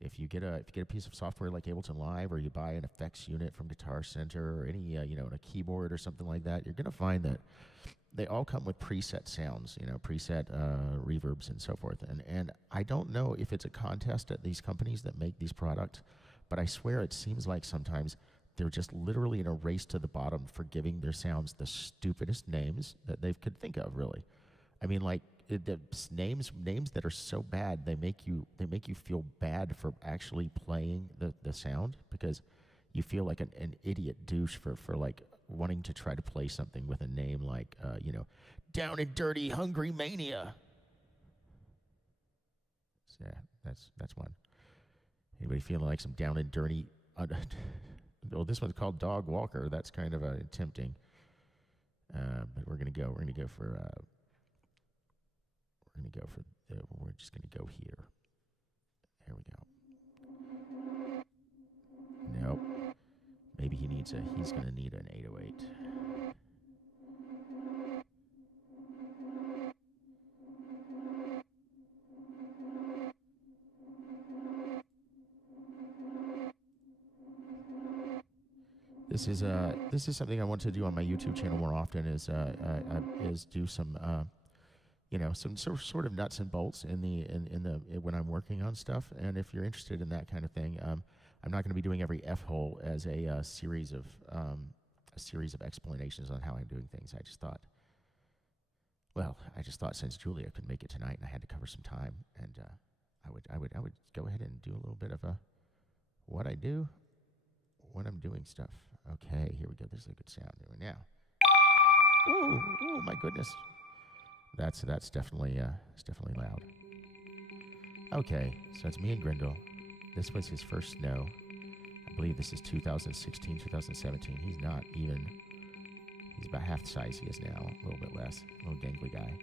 If you get a piece of software like Ableton Live, or you buy an effects unit from Guitar Center, or any a keyboard or something like that, you're gonna find that they all come with preset sounds, preset reverbs and so forth. And I don't know if it's a contest at these companies that make these products, but I swear it seems like sometimes they're just literally in a race to the bottom for giving their sounds the stupidest names that they could think of. Really, I mean, like the names that are so bad they make you feel bad for actually playing the sound, because you feel like an idiot douche for like wanting to try to play something with a name like Down and Dirty Hungry Mania. So yeah, that's one. Anybody feeling like some down and dirty? Well, this one's called Dog Walker. That's kind of tempting. But we're just gonna go here. There we go. Nope. Maybe he's gonna need an 808. This is something I want to do on my YouTube channel more often. Is do some some sort of nuts and bolts when I'm working on stuff. And if you're interested in that kind of thing, I'm not going to be doing every F hole as a series of explanations on how I'm doing things. I just thought since Julia couldn't make it tonight and I had to cover some time, and I would go ahead and do a little bit of what I do when I'm doing stuff. Okay, here we go. This is a good sound doing now. Oh my goodness. That's definitely loud. Okay, so it's me and Grindel. This was his first snow. I believe this is 2016, 2017. He's about half the size he is now, a little bit less, a little gangly guy.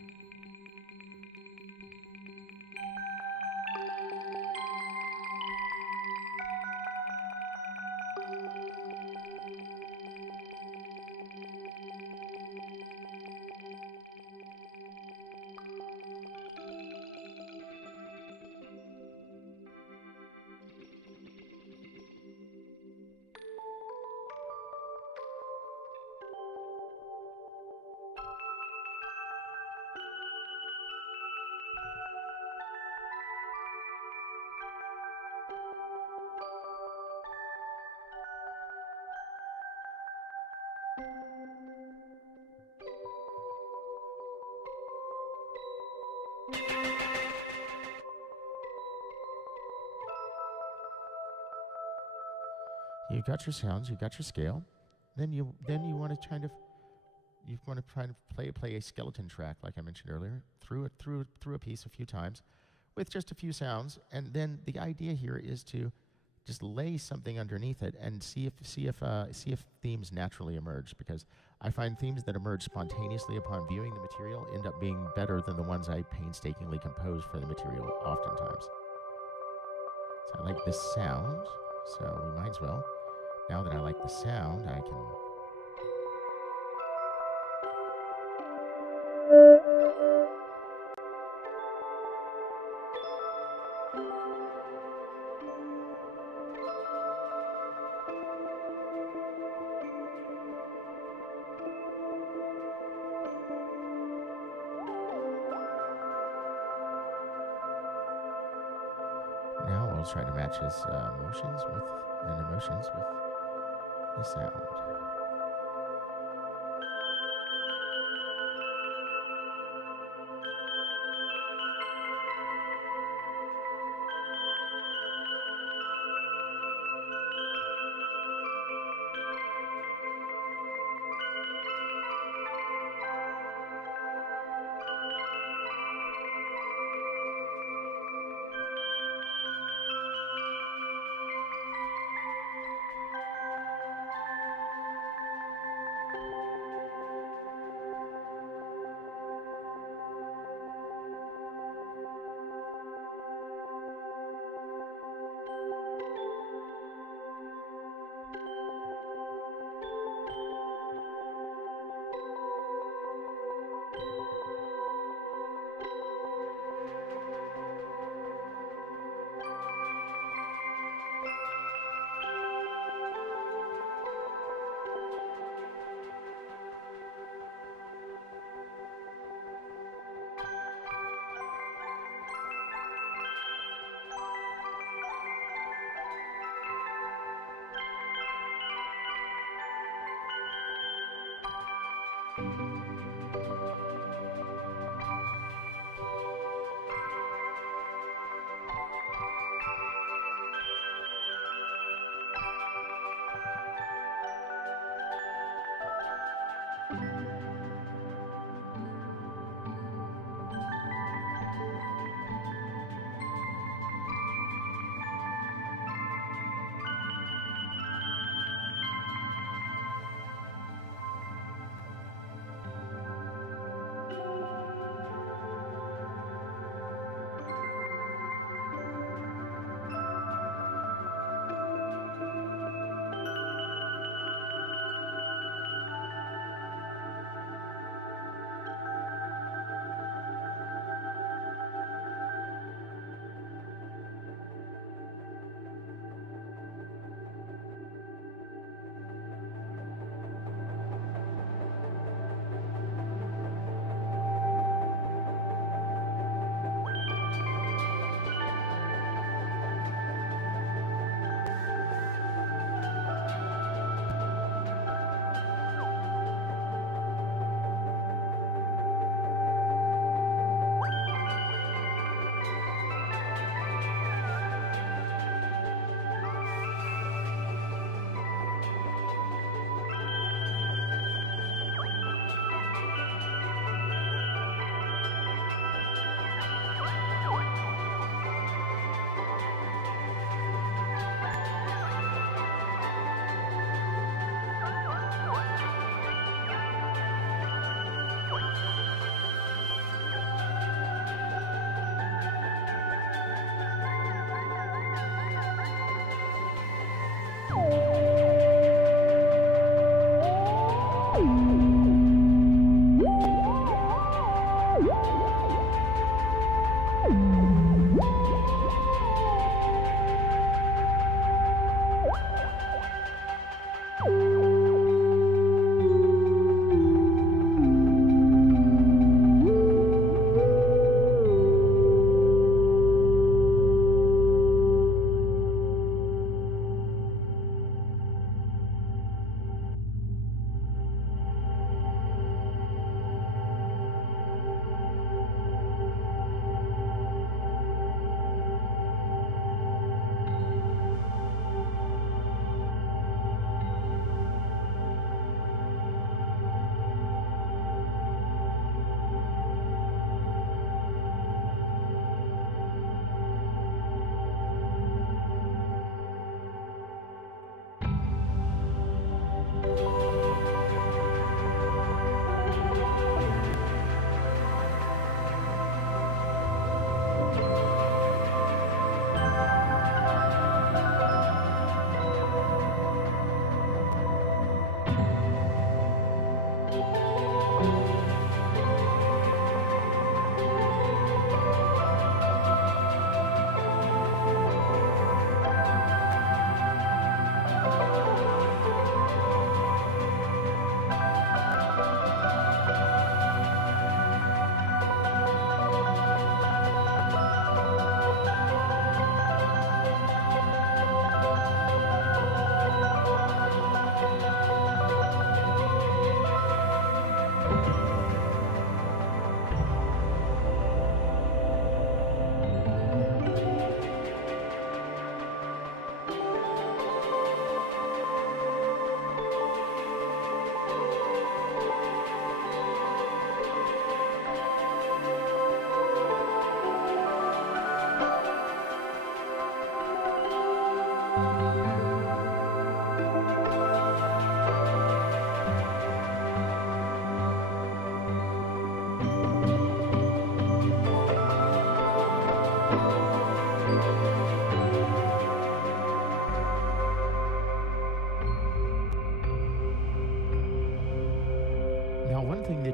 You've got your sounds, you've got your scale. Then you want to kind of play a skeleton track, like I mentioned earlier, through a piece a few times, with just a few sounds, and then the idea here is to just lay something underneath it and see if themes naturally emerge, because I find themes that emerge spontaneously upon viewing the material end up being better than the ones I painstakingly compose for the material oftentimes. So I like this sound, so we might as well, now that I like the sound, I can now we'll try to match his emotions with the sound.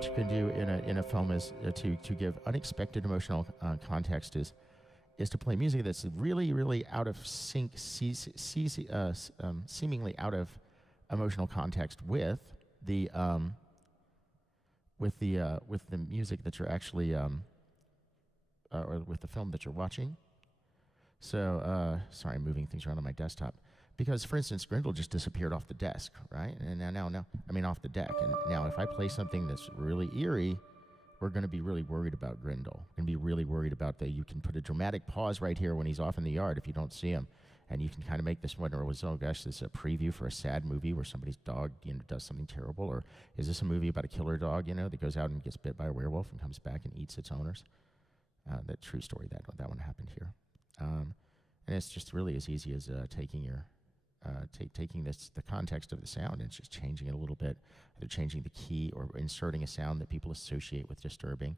you can do in a film is to give unexpected emotional context is to play music that's really out of sync, seemingly out of emotional context with the music that you're actually or with the film that you're watching. So sorry, I'm moving things around on my desktop. Because, for instance, Grindel just disappeared off the desk, right? And off the deck. And now, if I play something that's really eerie, we're going to be really worried about Grindel. We're going to be really worried about that. You can put a dramatic pause right here when he's off in the yard if you don't see him, and you can kind of make this wonder: oh gosh, this is a preview for a sad movie where somebody's dog, does something terrible, or is this a movie about a killer dog, that goes out and gets bit by a werewolf and comes back and eats its owners? That true story. That one happened here, and it's just really as easy as taking the context of the sound and just changing it a little bit, either changing the key or inserting a sound that people associate with disturbing.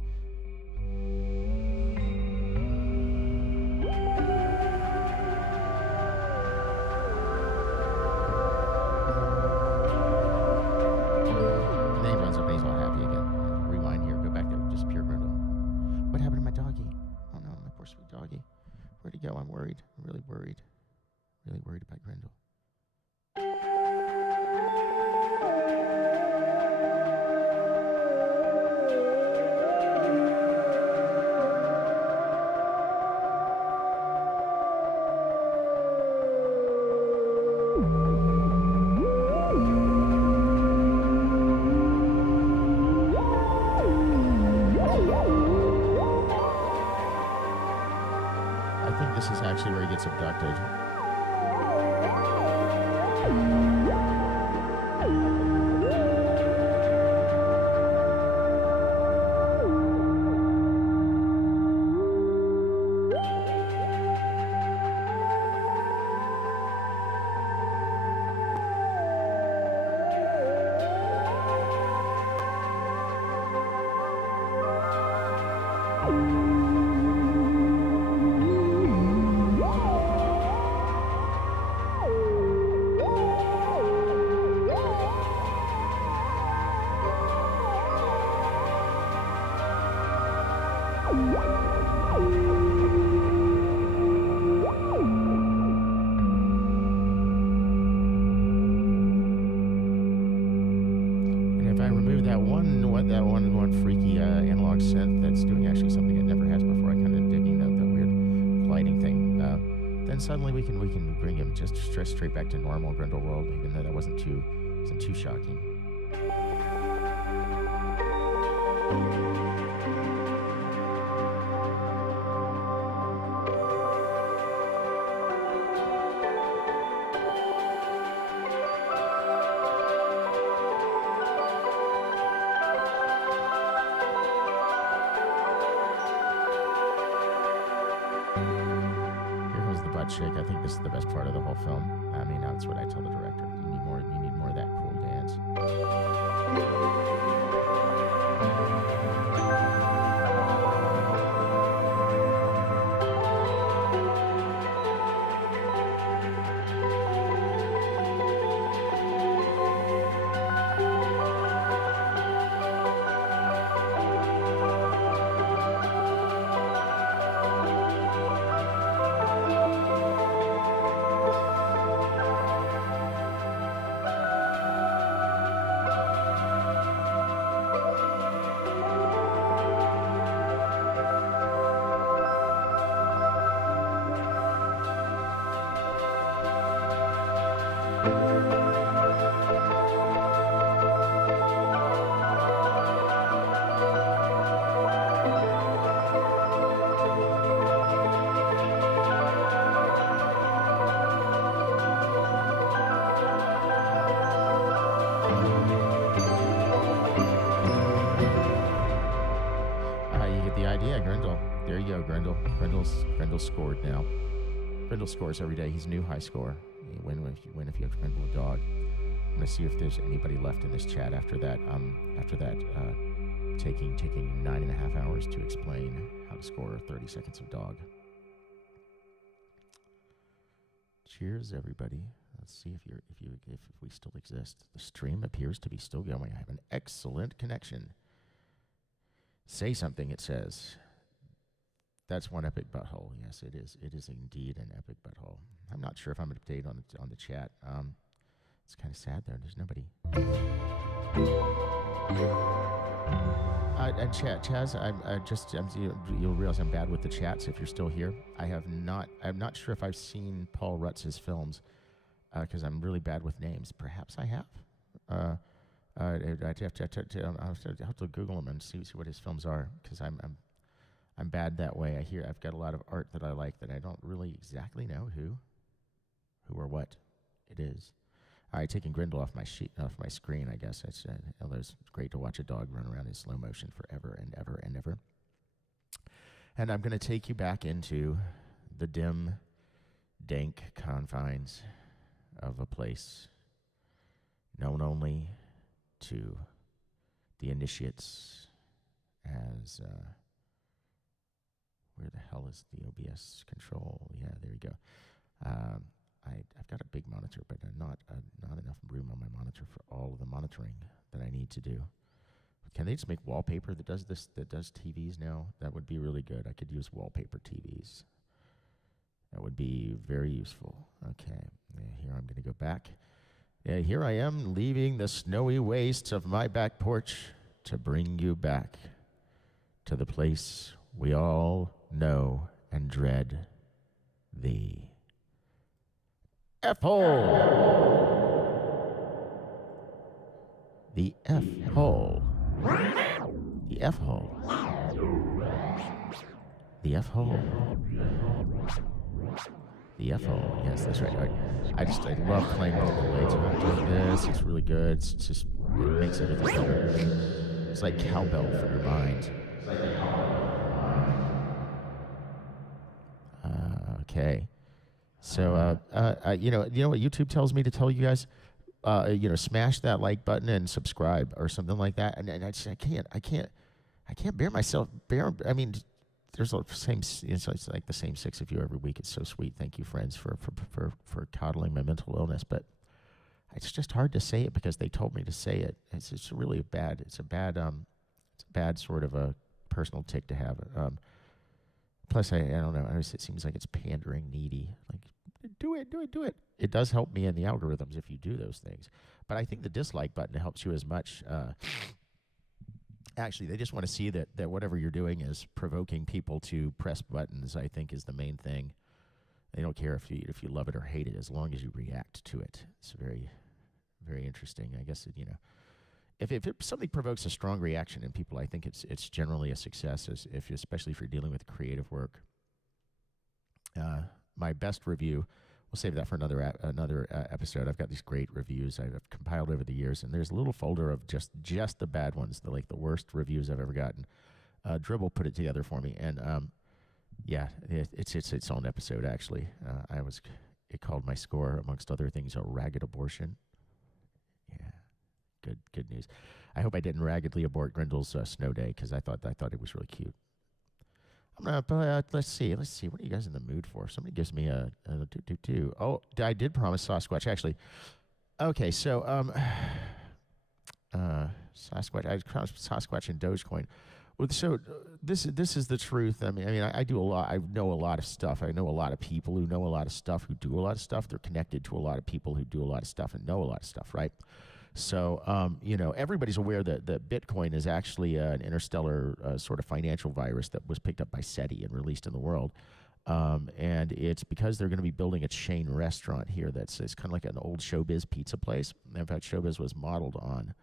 And then he runs up and he's all happy again. Rewind here, go back there, disappear Grindel. What happened to my doggy? Oh no, my poor sweet doggy. Where'd he go? I'm worried. I'm really worried. Really worried about Grindel. I think this is actually where he gets abducted. One freaky analog synth that's doing actually something it never has before. I kind of digging the weird gliding thing. Then suddenly we can bring him just straight back to normal Grindel world, even though that wasn't too shocking. Shake. I think this is the best part of the whole film. I mean, that's what I tell the director. You need more of that cool dance. Grindel scored now. Grindel scores every day. He's a new high score. You win if you have Grindel a dog. I'm gonna see if there's anybody left in this chat after that. Taking 9.5 hours to explain how to score 30 seconds of dog. Cheers, everybody. Let's see if we still exist. The stream appears to be still going. I have an excellent connection. Say something, it says. That's one epic butthole. Yes, it is. It is indeed an epic butthole. I'm not sure if I'm up to date on the chat. It's kind of sad there. There's nobody. And Chaz, you'll realize I'm bad with the chats if you're still here. I'm not sure if I've seen Paul Rutz's films because I'm really bad with names. Perhaps I have. I'd have to Google them and see what his films are because I'm bad that way. I've got a lot of art that I like that I don't really exactly know who or what it is. All right, taking Grindle off my screen, I guess. It's great to watch a dog run around in slow motion forever and ever and ever. And I'm going to take you back into the dim, dank confines of a place known only to the initiates as... where the hell is the OBS control? Yeah, there you go. I've got a big monitor, but not enough room on my monitor for all of the monitoring that I need to do. Can they just make wallpaper that does this, that does TVs now? That would be really good. I could use wallpaper TVs. That would be very useful. Okay, here I'm going to go back. Here I am leaving the snowy wastes of my back porch to bring you back to the place we all know and dread, the F-hole. The F-hole. The F-hole. The F-hole. The F-hole. Yes, that's right. I love playing vocal blades. I'm doing this. It's really good. It makes everything better. It's like cowbell for your mind. Okay. So, you know what YouTube tells me to tell you guys? Smash that like button and subscribe or something like that. And I can't bear myself. I mean, there's the same. It's like the same 6 of you every week. It's so sweet. Thank you, friends, for coddling my mental illness. But it's just hard to say it because they told me to say it. It's really bad. It's a bad sort of a personal tick to have. Plus, I don't know. It seems like it's pandering, needy. Like, do it. It does help me in the algorithms if you do those things. But I think the dislike button helps you as much. Actually, they just want to see that whatever you're doing is provoking people to press buttons, I think, is the main thing. They don't care if you love it or hate it, as long as you react to it. It's very, very interesting. I guess, if something provokes a strong reaction in people, I think it's generally a success, especially if you're dealing with creative work. My best review, we'll save that for another episode. I've got these great reviews I've compiled over the years, and there's a little folder of just the bad ones, the worst reviews I've ever gotten. Dribble put it together for me, and it's its own episode actually. It called my score, amongst other things, a ragged abortion. Yeah. Good news. I hope I didn't raggedly abort Grindle's snow day because I thought it was really cute. Let's see. What are you guys in the mood for? Somebody gives me a do. Oh, I did promise Sasquatch actually. Okay, so Sasquatch. I promised Sasquatch and Dogecoin. Well, so this is the truth. I mean, I do a lot. I know a lot of stuff. I know a lot of people who know a lot of stuff, who do a lot of stuff. They're connected to a lot of people who do a lot of stuff and know a lot of stuff, right? So, everybody's aware that Bitcoin is actually an interstellar sort of financial virus that was picked up by SETI and released in the world. And it's because they're going to be building a chain restaurant here it's kind of like an old Showbiz pizza place. In fact, Showbiz was modeled on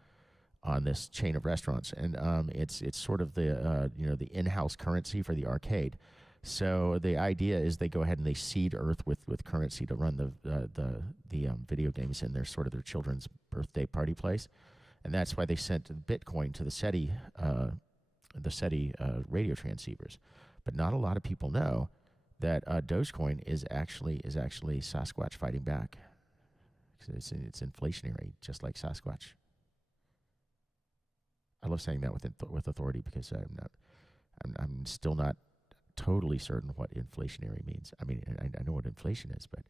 this chain of restaurants. And it's sort of the in-house currency for the arcade. So the idea is they go ahead and they seed Earth with currency to run the video games in their children's birthday party place, and that's why they sent Bitcoin to the SETI radio transceivers. But not a lot of people know that Dogecoin is actually Sasquatch fighting back. It's inflationary, just like Sasquatch. I love saying that with authority because I'm still not totally certain what inflationary means. I mean, I know what inflation is, but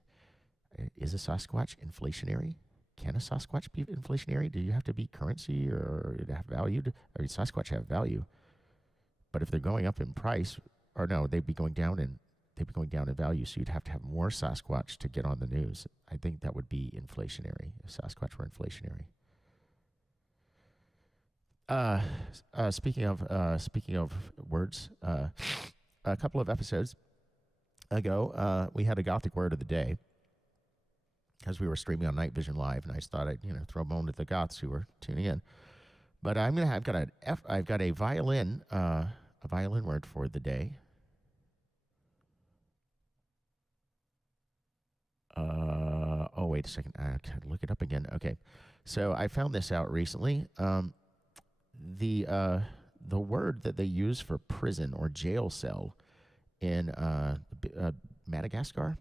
is a Sasquatch inflationary? Can a Sasquatch be inflationary? Do you have to be currency or have value? Sasquatch have value. But if they're going up in price, or no, they'd be going down in value. So you'd have to have more Sasquatch to get on the news. I think that would be inflationary if Sasquatch were inflationary. Speaking of words, a couple of episodes ago, we had a Gothic word of the day because we were streaming on Night Vision Live, and I just thought I'd throw a bone at the Goths who were tuning in. But I've got a violin word for the day. Oh, wait a second. I gotta look it up again. Okay, so I found this out recently. The word that they use for prison or jail cell in Madagascar,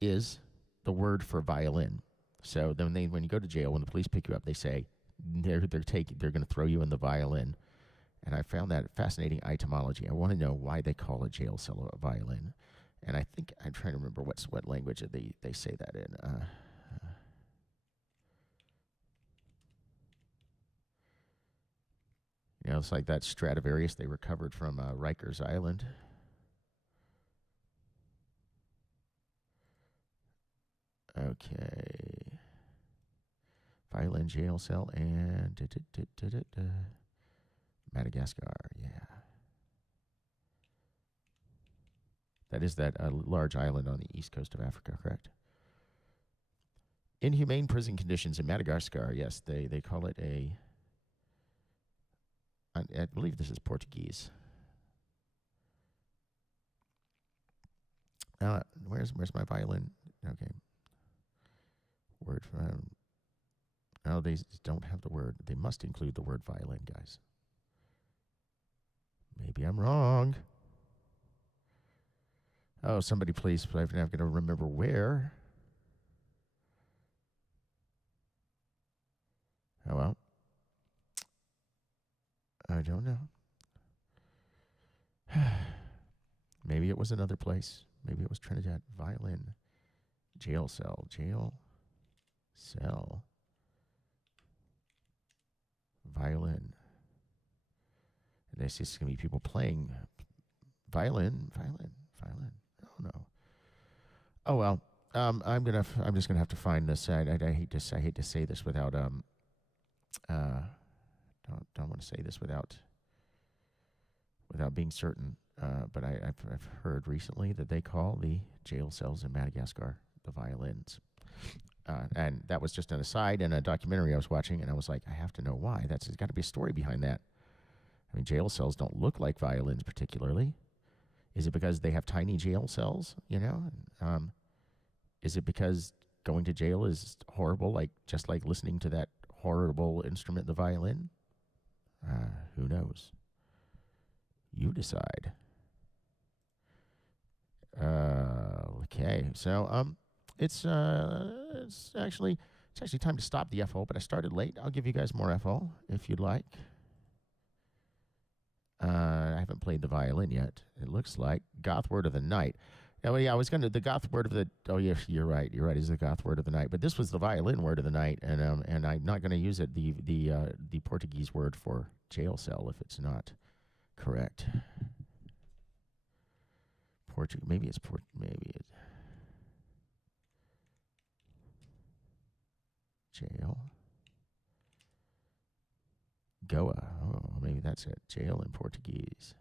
is the word for violin. So then when you go to jail, when the police pick you up, they say they're going to throw you in the violin. And I found that fascinating etymology. I want to know why they call a jail cell a violin. And I think I'm trying to remember what language they say that in. It's like that Stradivarius they recovered from Rikers Island. Okay. Violin jail cell and Madagascar, yeah. That is that large island on the east coast of Africa, correct? Inhumane prison conditions in Madagascar, yes, they call it a... I believe this is Portuguese. Where's my violin? Okay. Word for... No, they don't have the word. They must include the word violin, guys. Maybe I'm wrong. Oh, somebody please. I'm going to remember where. Oh, well. I don't know. Maybe it was another place. Maybe it was Trinidad. Violin. Jail cell. Jail cell. Violin. And this is going to be people playing violin. Oh no. Oh well. I'm just gonna have to find this. I hate to say this without don't want to say this without being certain. But I've heard recently that they call the jail cells in Madagascar the violins. And that was just an aside in a documentary I was watching, and I was like, I have to know why. There's got to be a story behind that. I mean, jail cells don't look like violins particularly. Is it because they have tiny jail cells, Is it because going to jail is horrible, just like listening to that horrible instrument, the violin? Who knows? You decide. Okay, so it's actually time to stop the FO, but I started late. I'll give you guys more FO if you'd like. I haven't played the violin yet. It looks like Goth word of the night. Oh yeah, I was the Goth word of the. Oh yes, you're right. Is the Goth word of the night. But this was the violin word of the night, and I'm not going to use it. The Portuguese word for jail cell if it's not correct. Maybe it's jail. Goa. Oh, maybe that's it. Jail in Portuguese.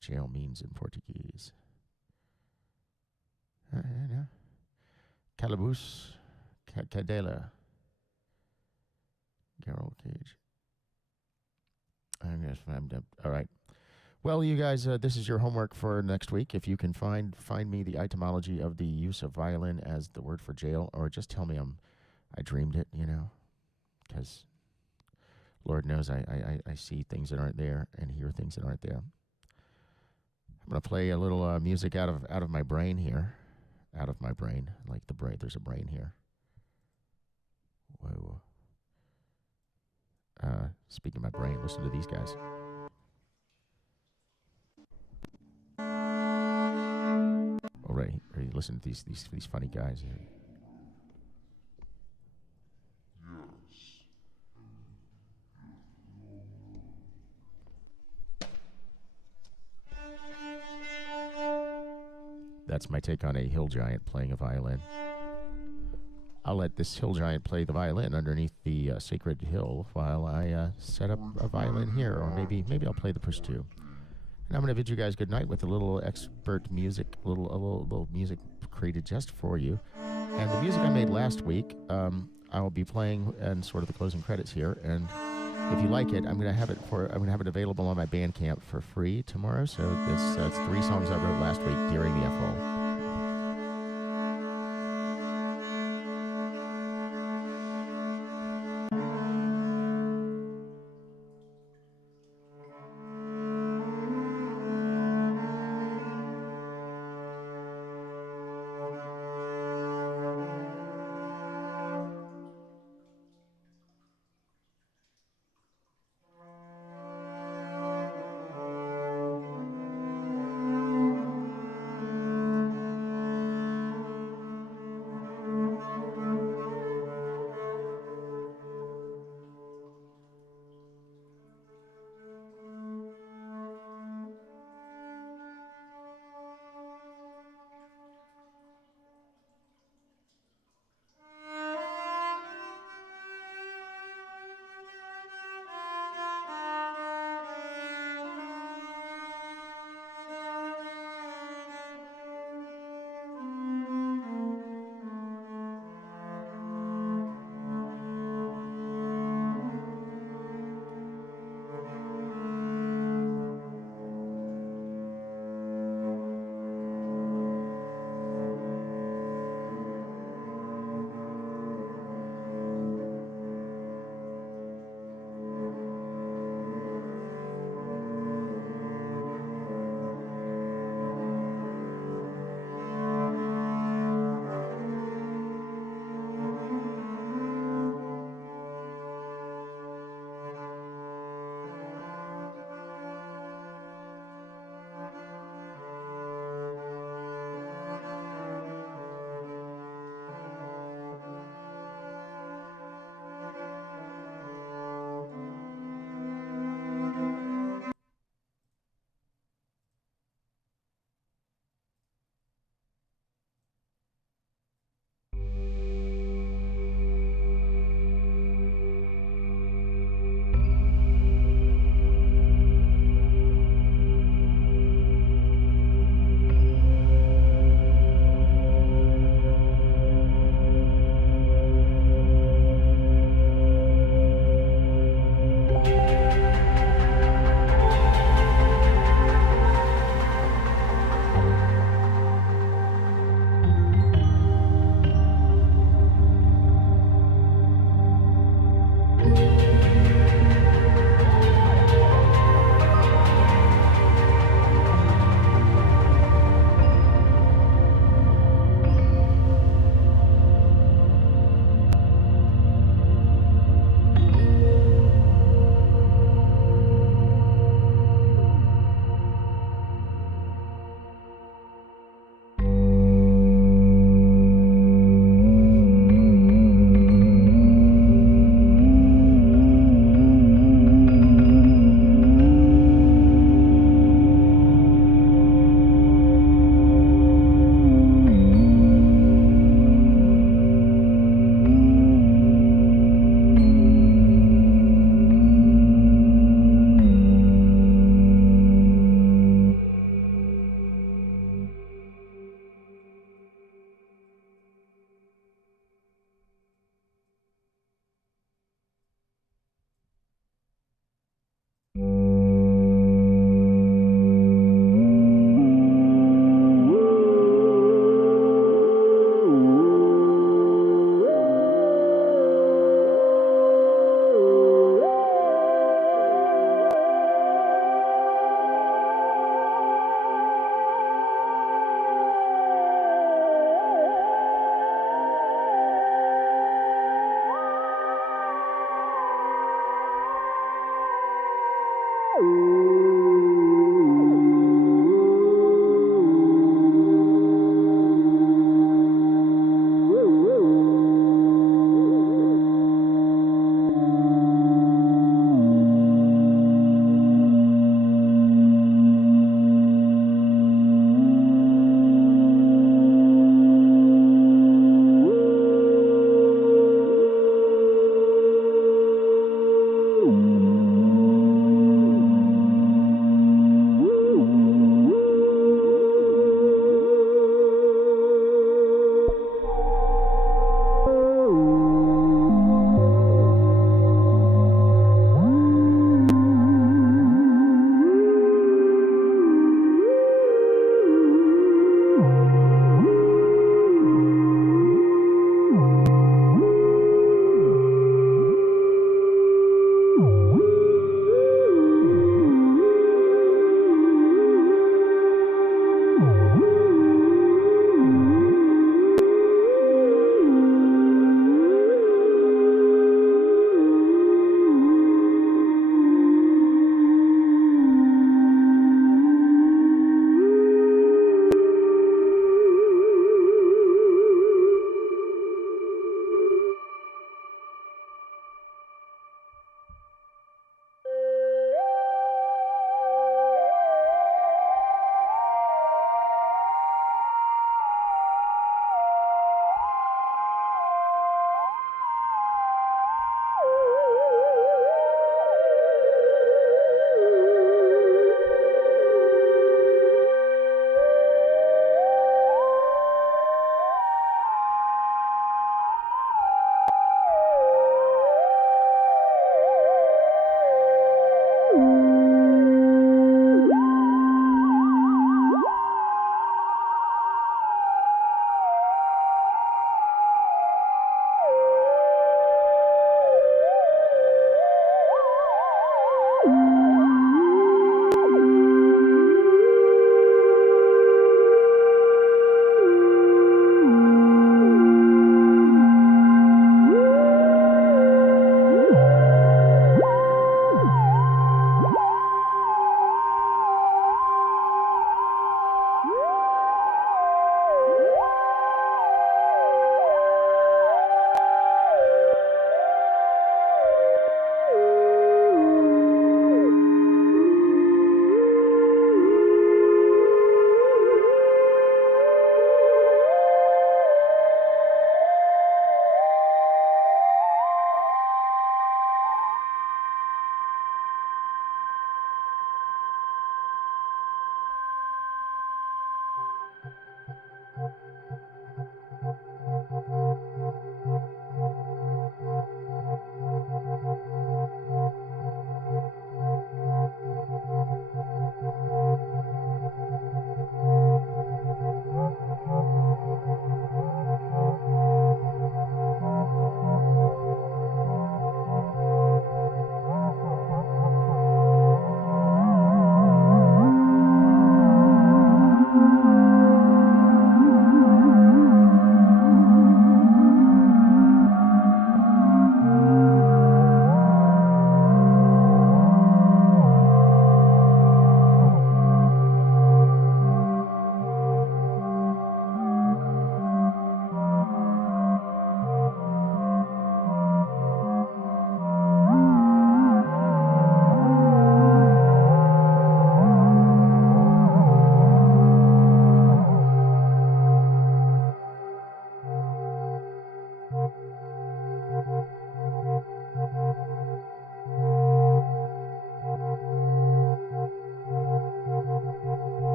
Jail means in Portuguese. Calabouce. Cadela. Garrow cage. I'm done. All right. Well, you guys, this is your homework for next week. If you can find me the etymology of the use of violin as the word for jail, or just tell me I dreamed it, because Lord knows I see things that aren't there and hear things that aren't there. I'm going to play a little music out of my brain here. Out of my brain. Like the brain. There's a brain here. Whoa. Speaking of my brain, listen to these guys. All right. Listen to these funny guys here. Yes. That's my take on a hill giant playing a violin. I'll let this hill giant play the violin underneath the sacred hill while I set up a violin here, or maybe I'll play the push too. And I'm going to bid you guys good night with a little expert music, a little music created just for you. And the music I made last week, I will be playing in sort of the closing credits here. And if you like it, I'm going to have it available on my Bandcamp for free tomorrow. So it's 3 songs I wrote last week during the FO.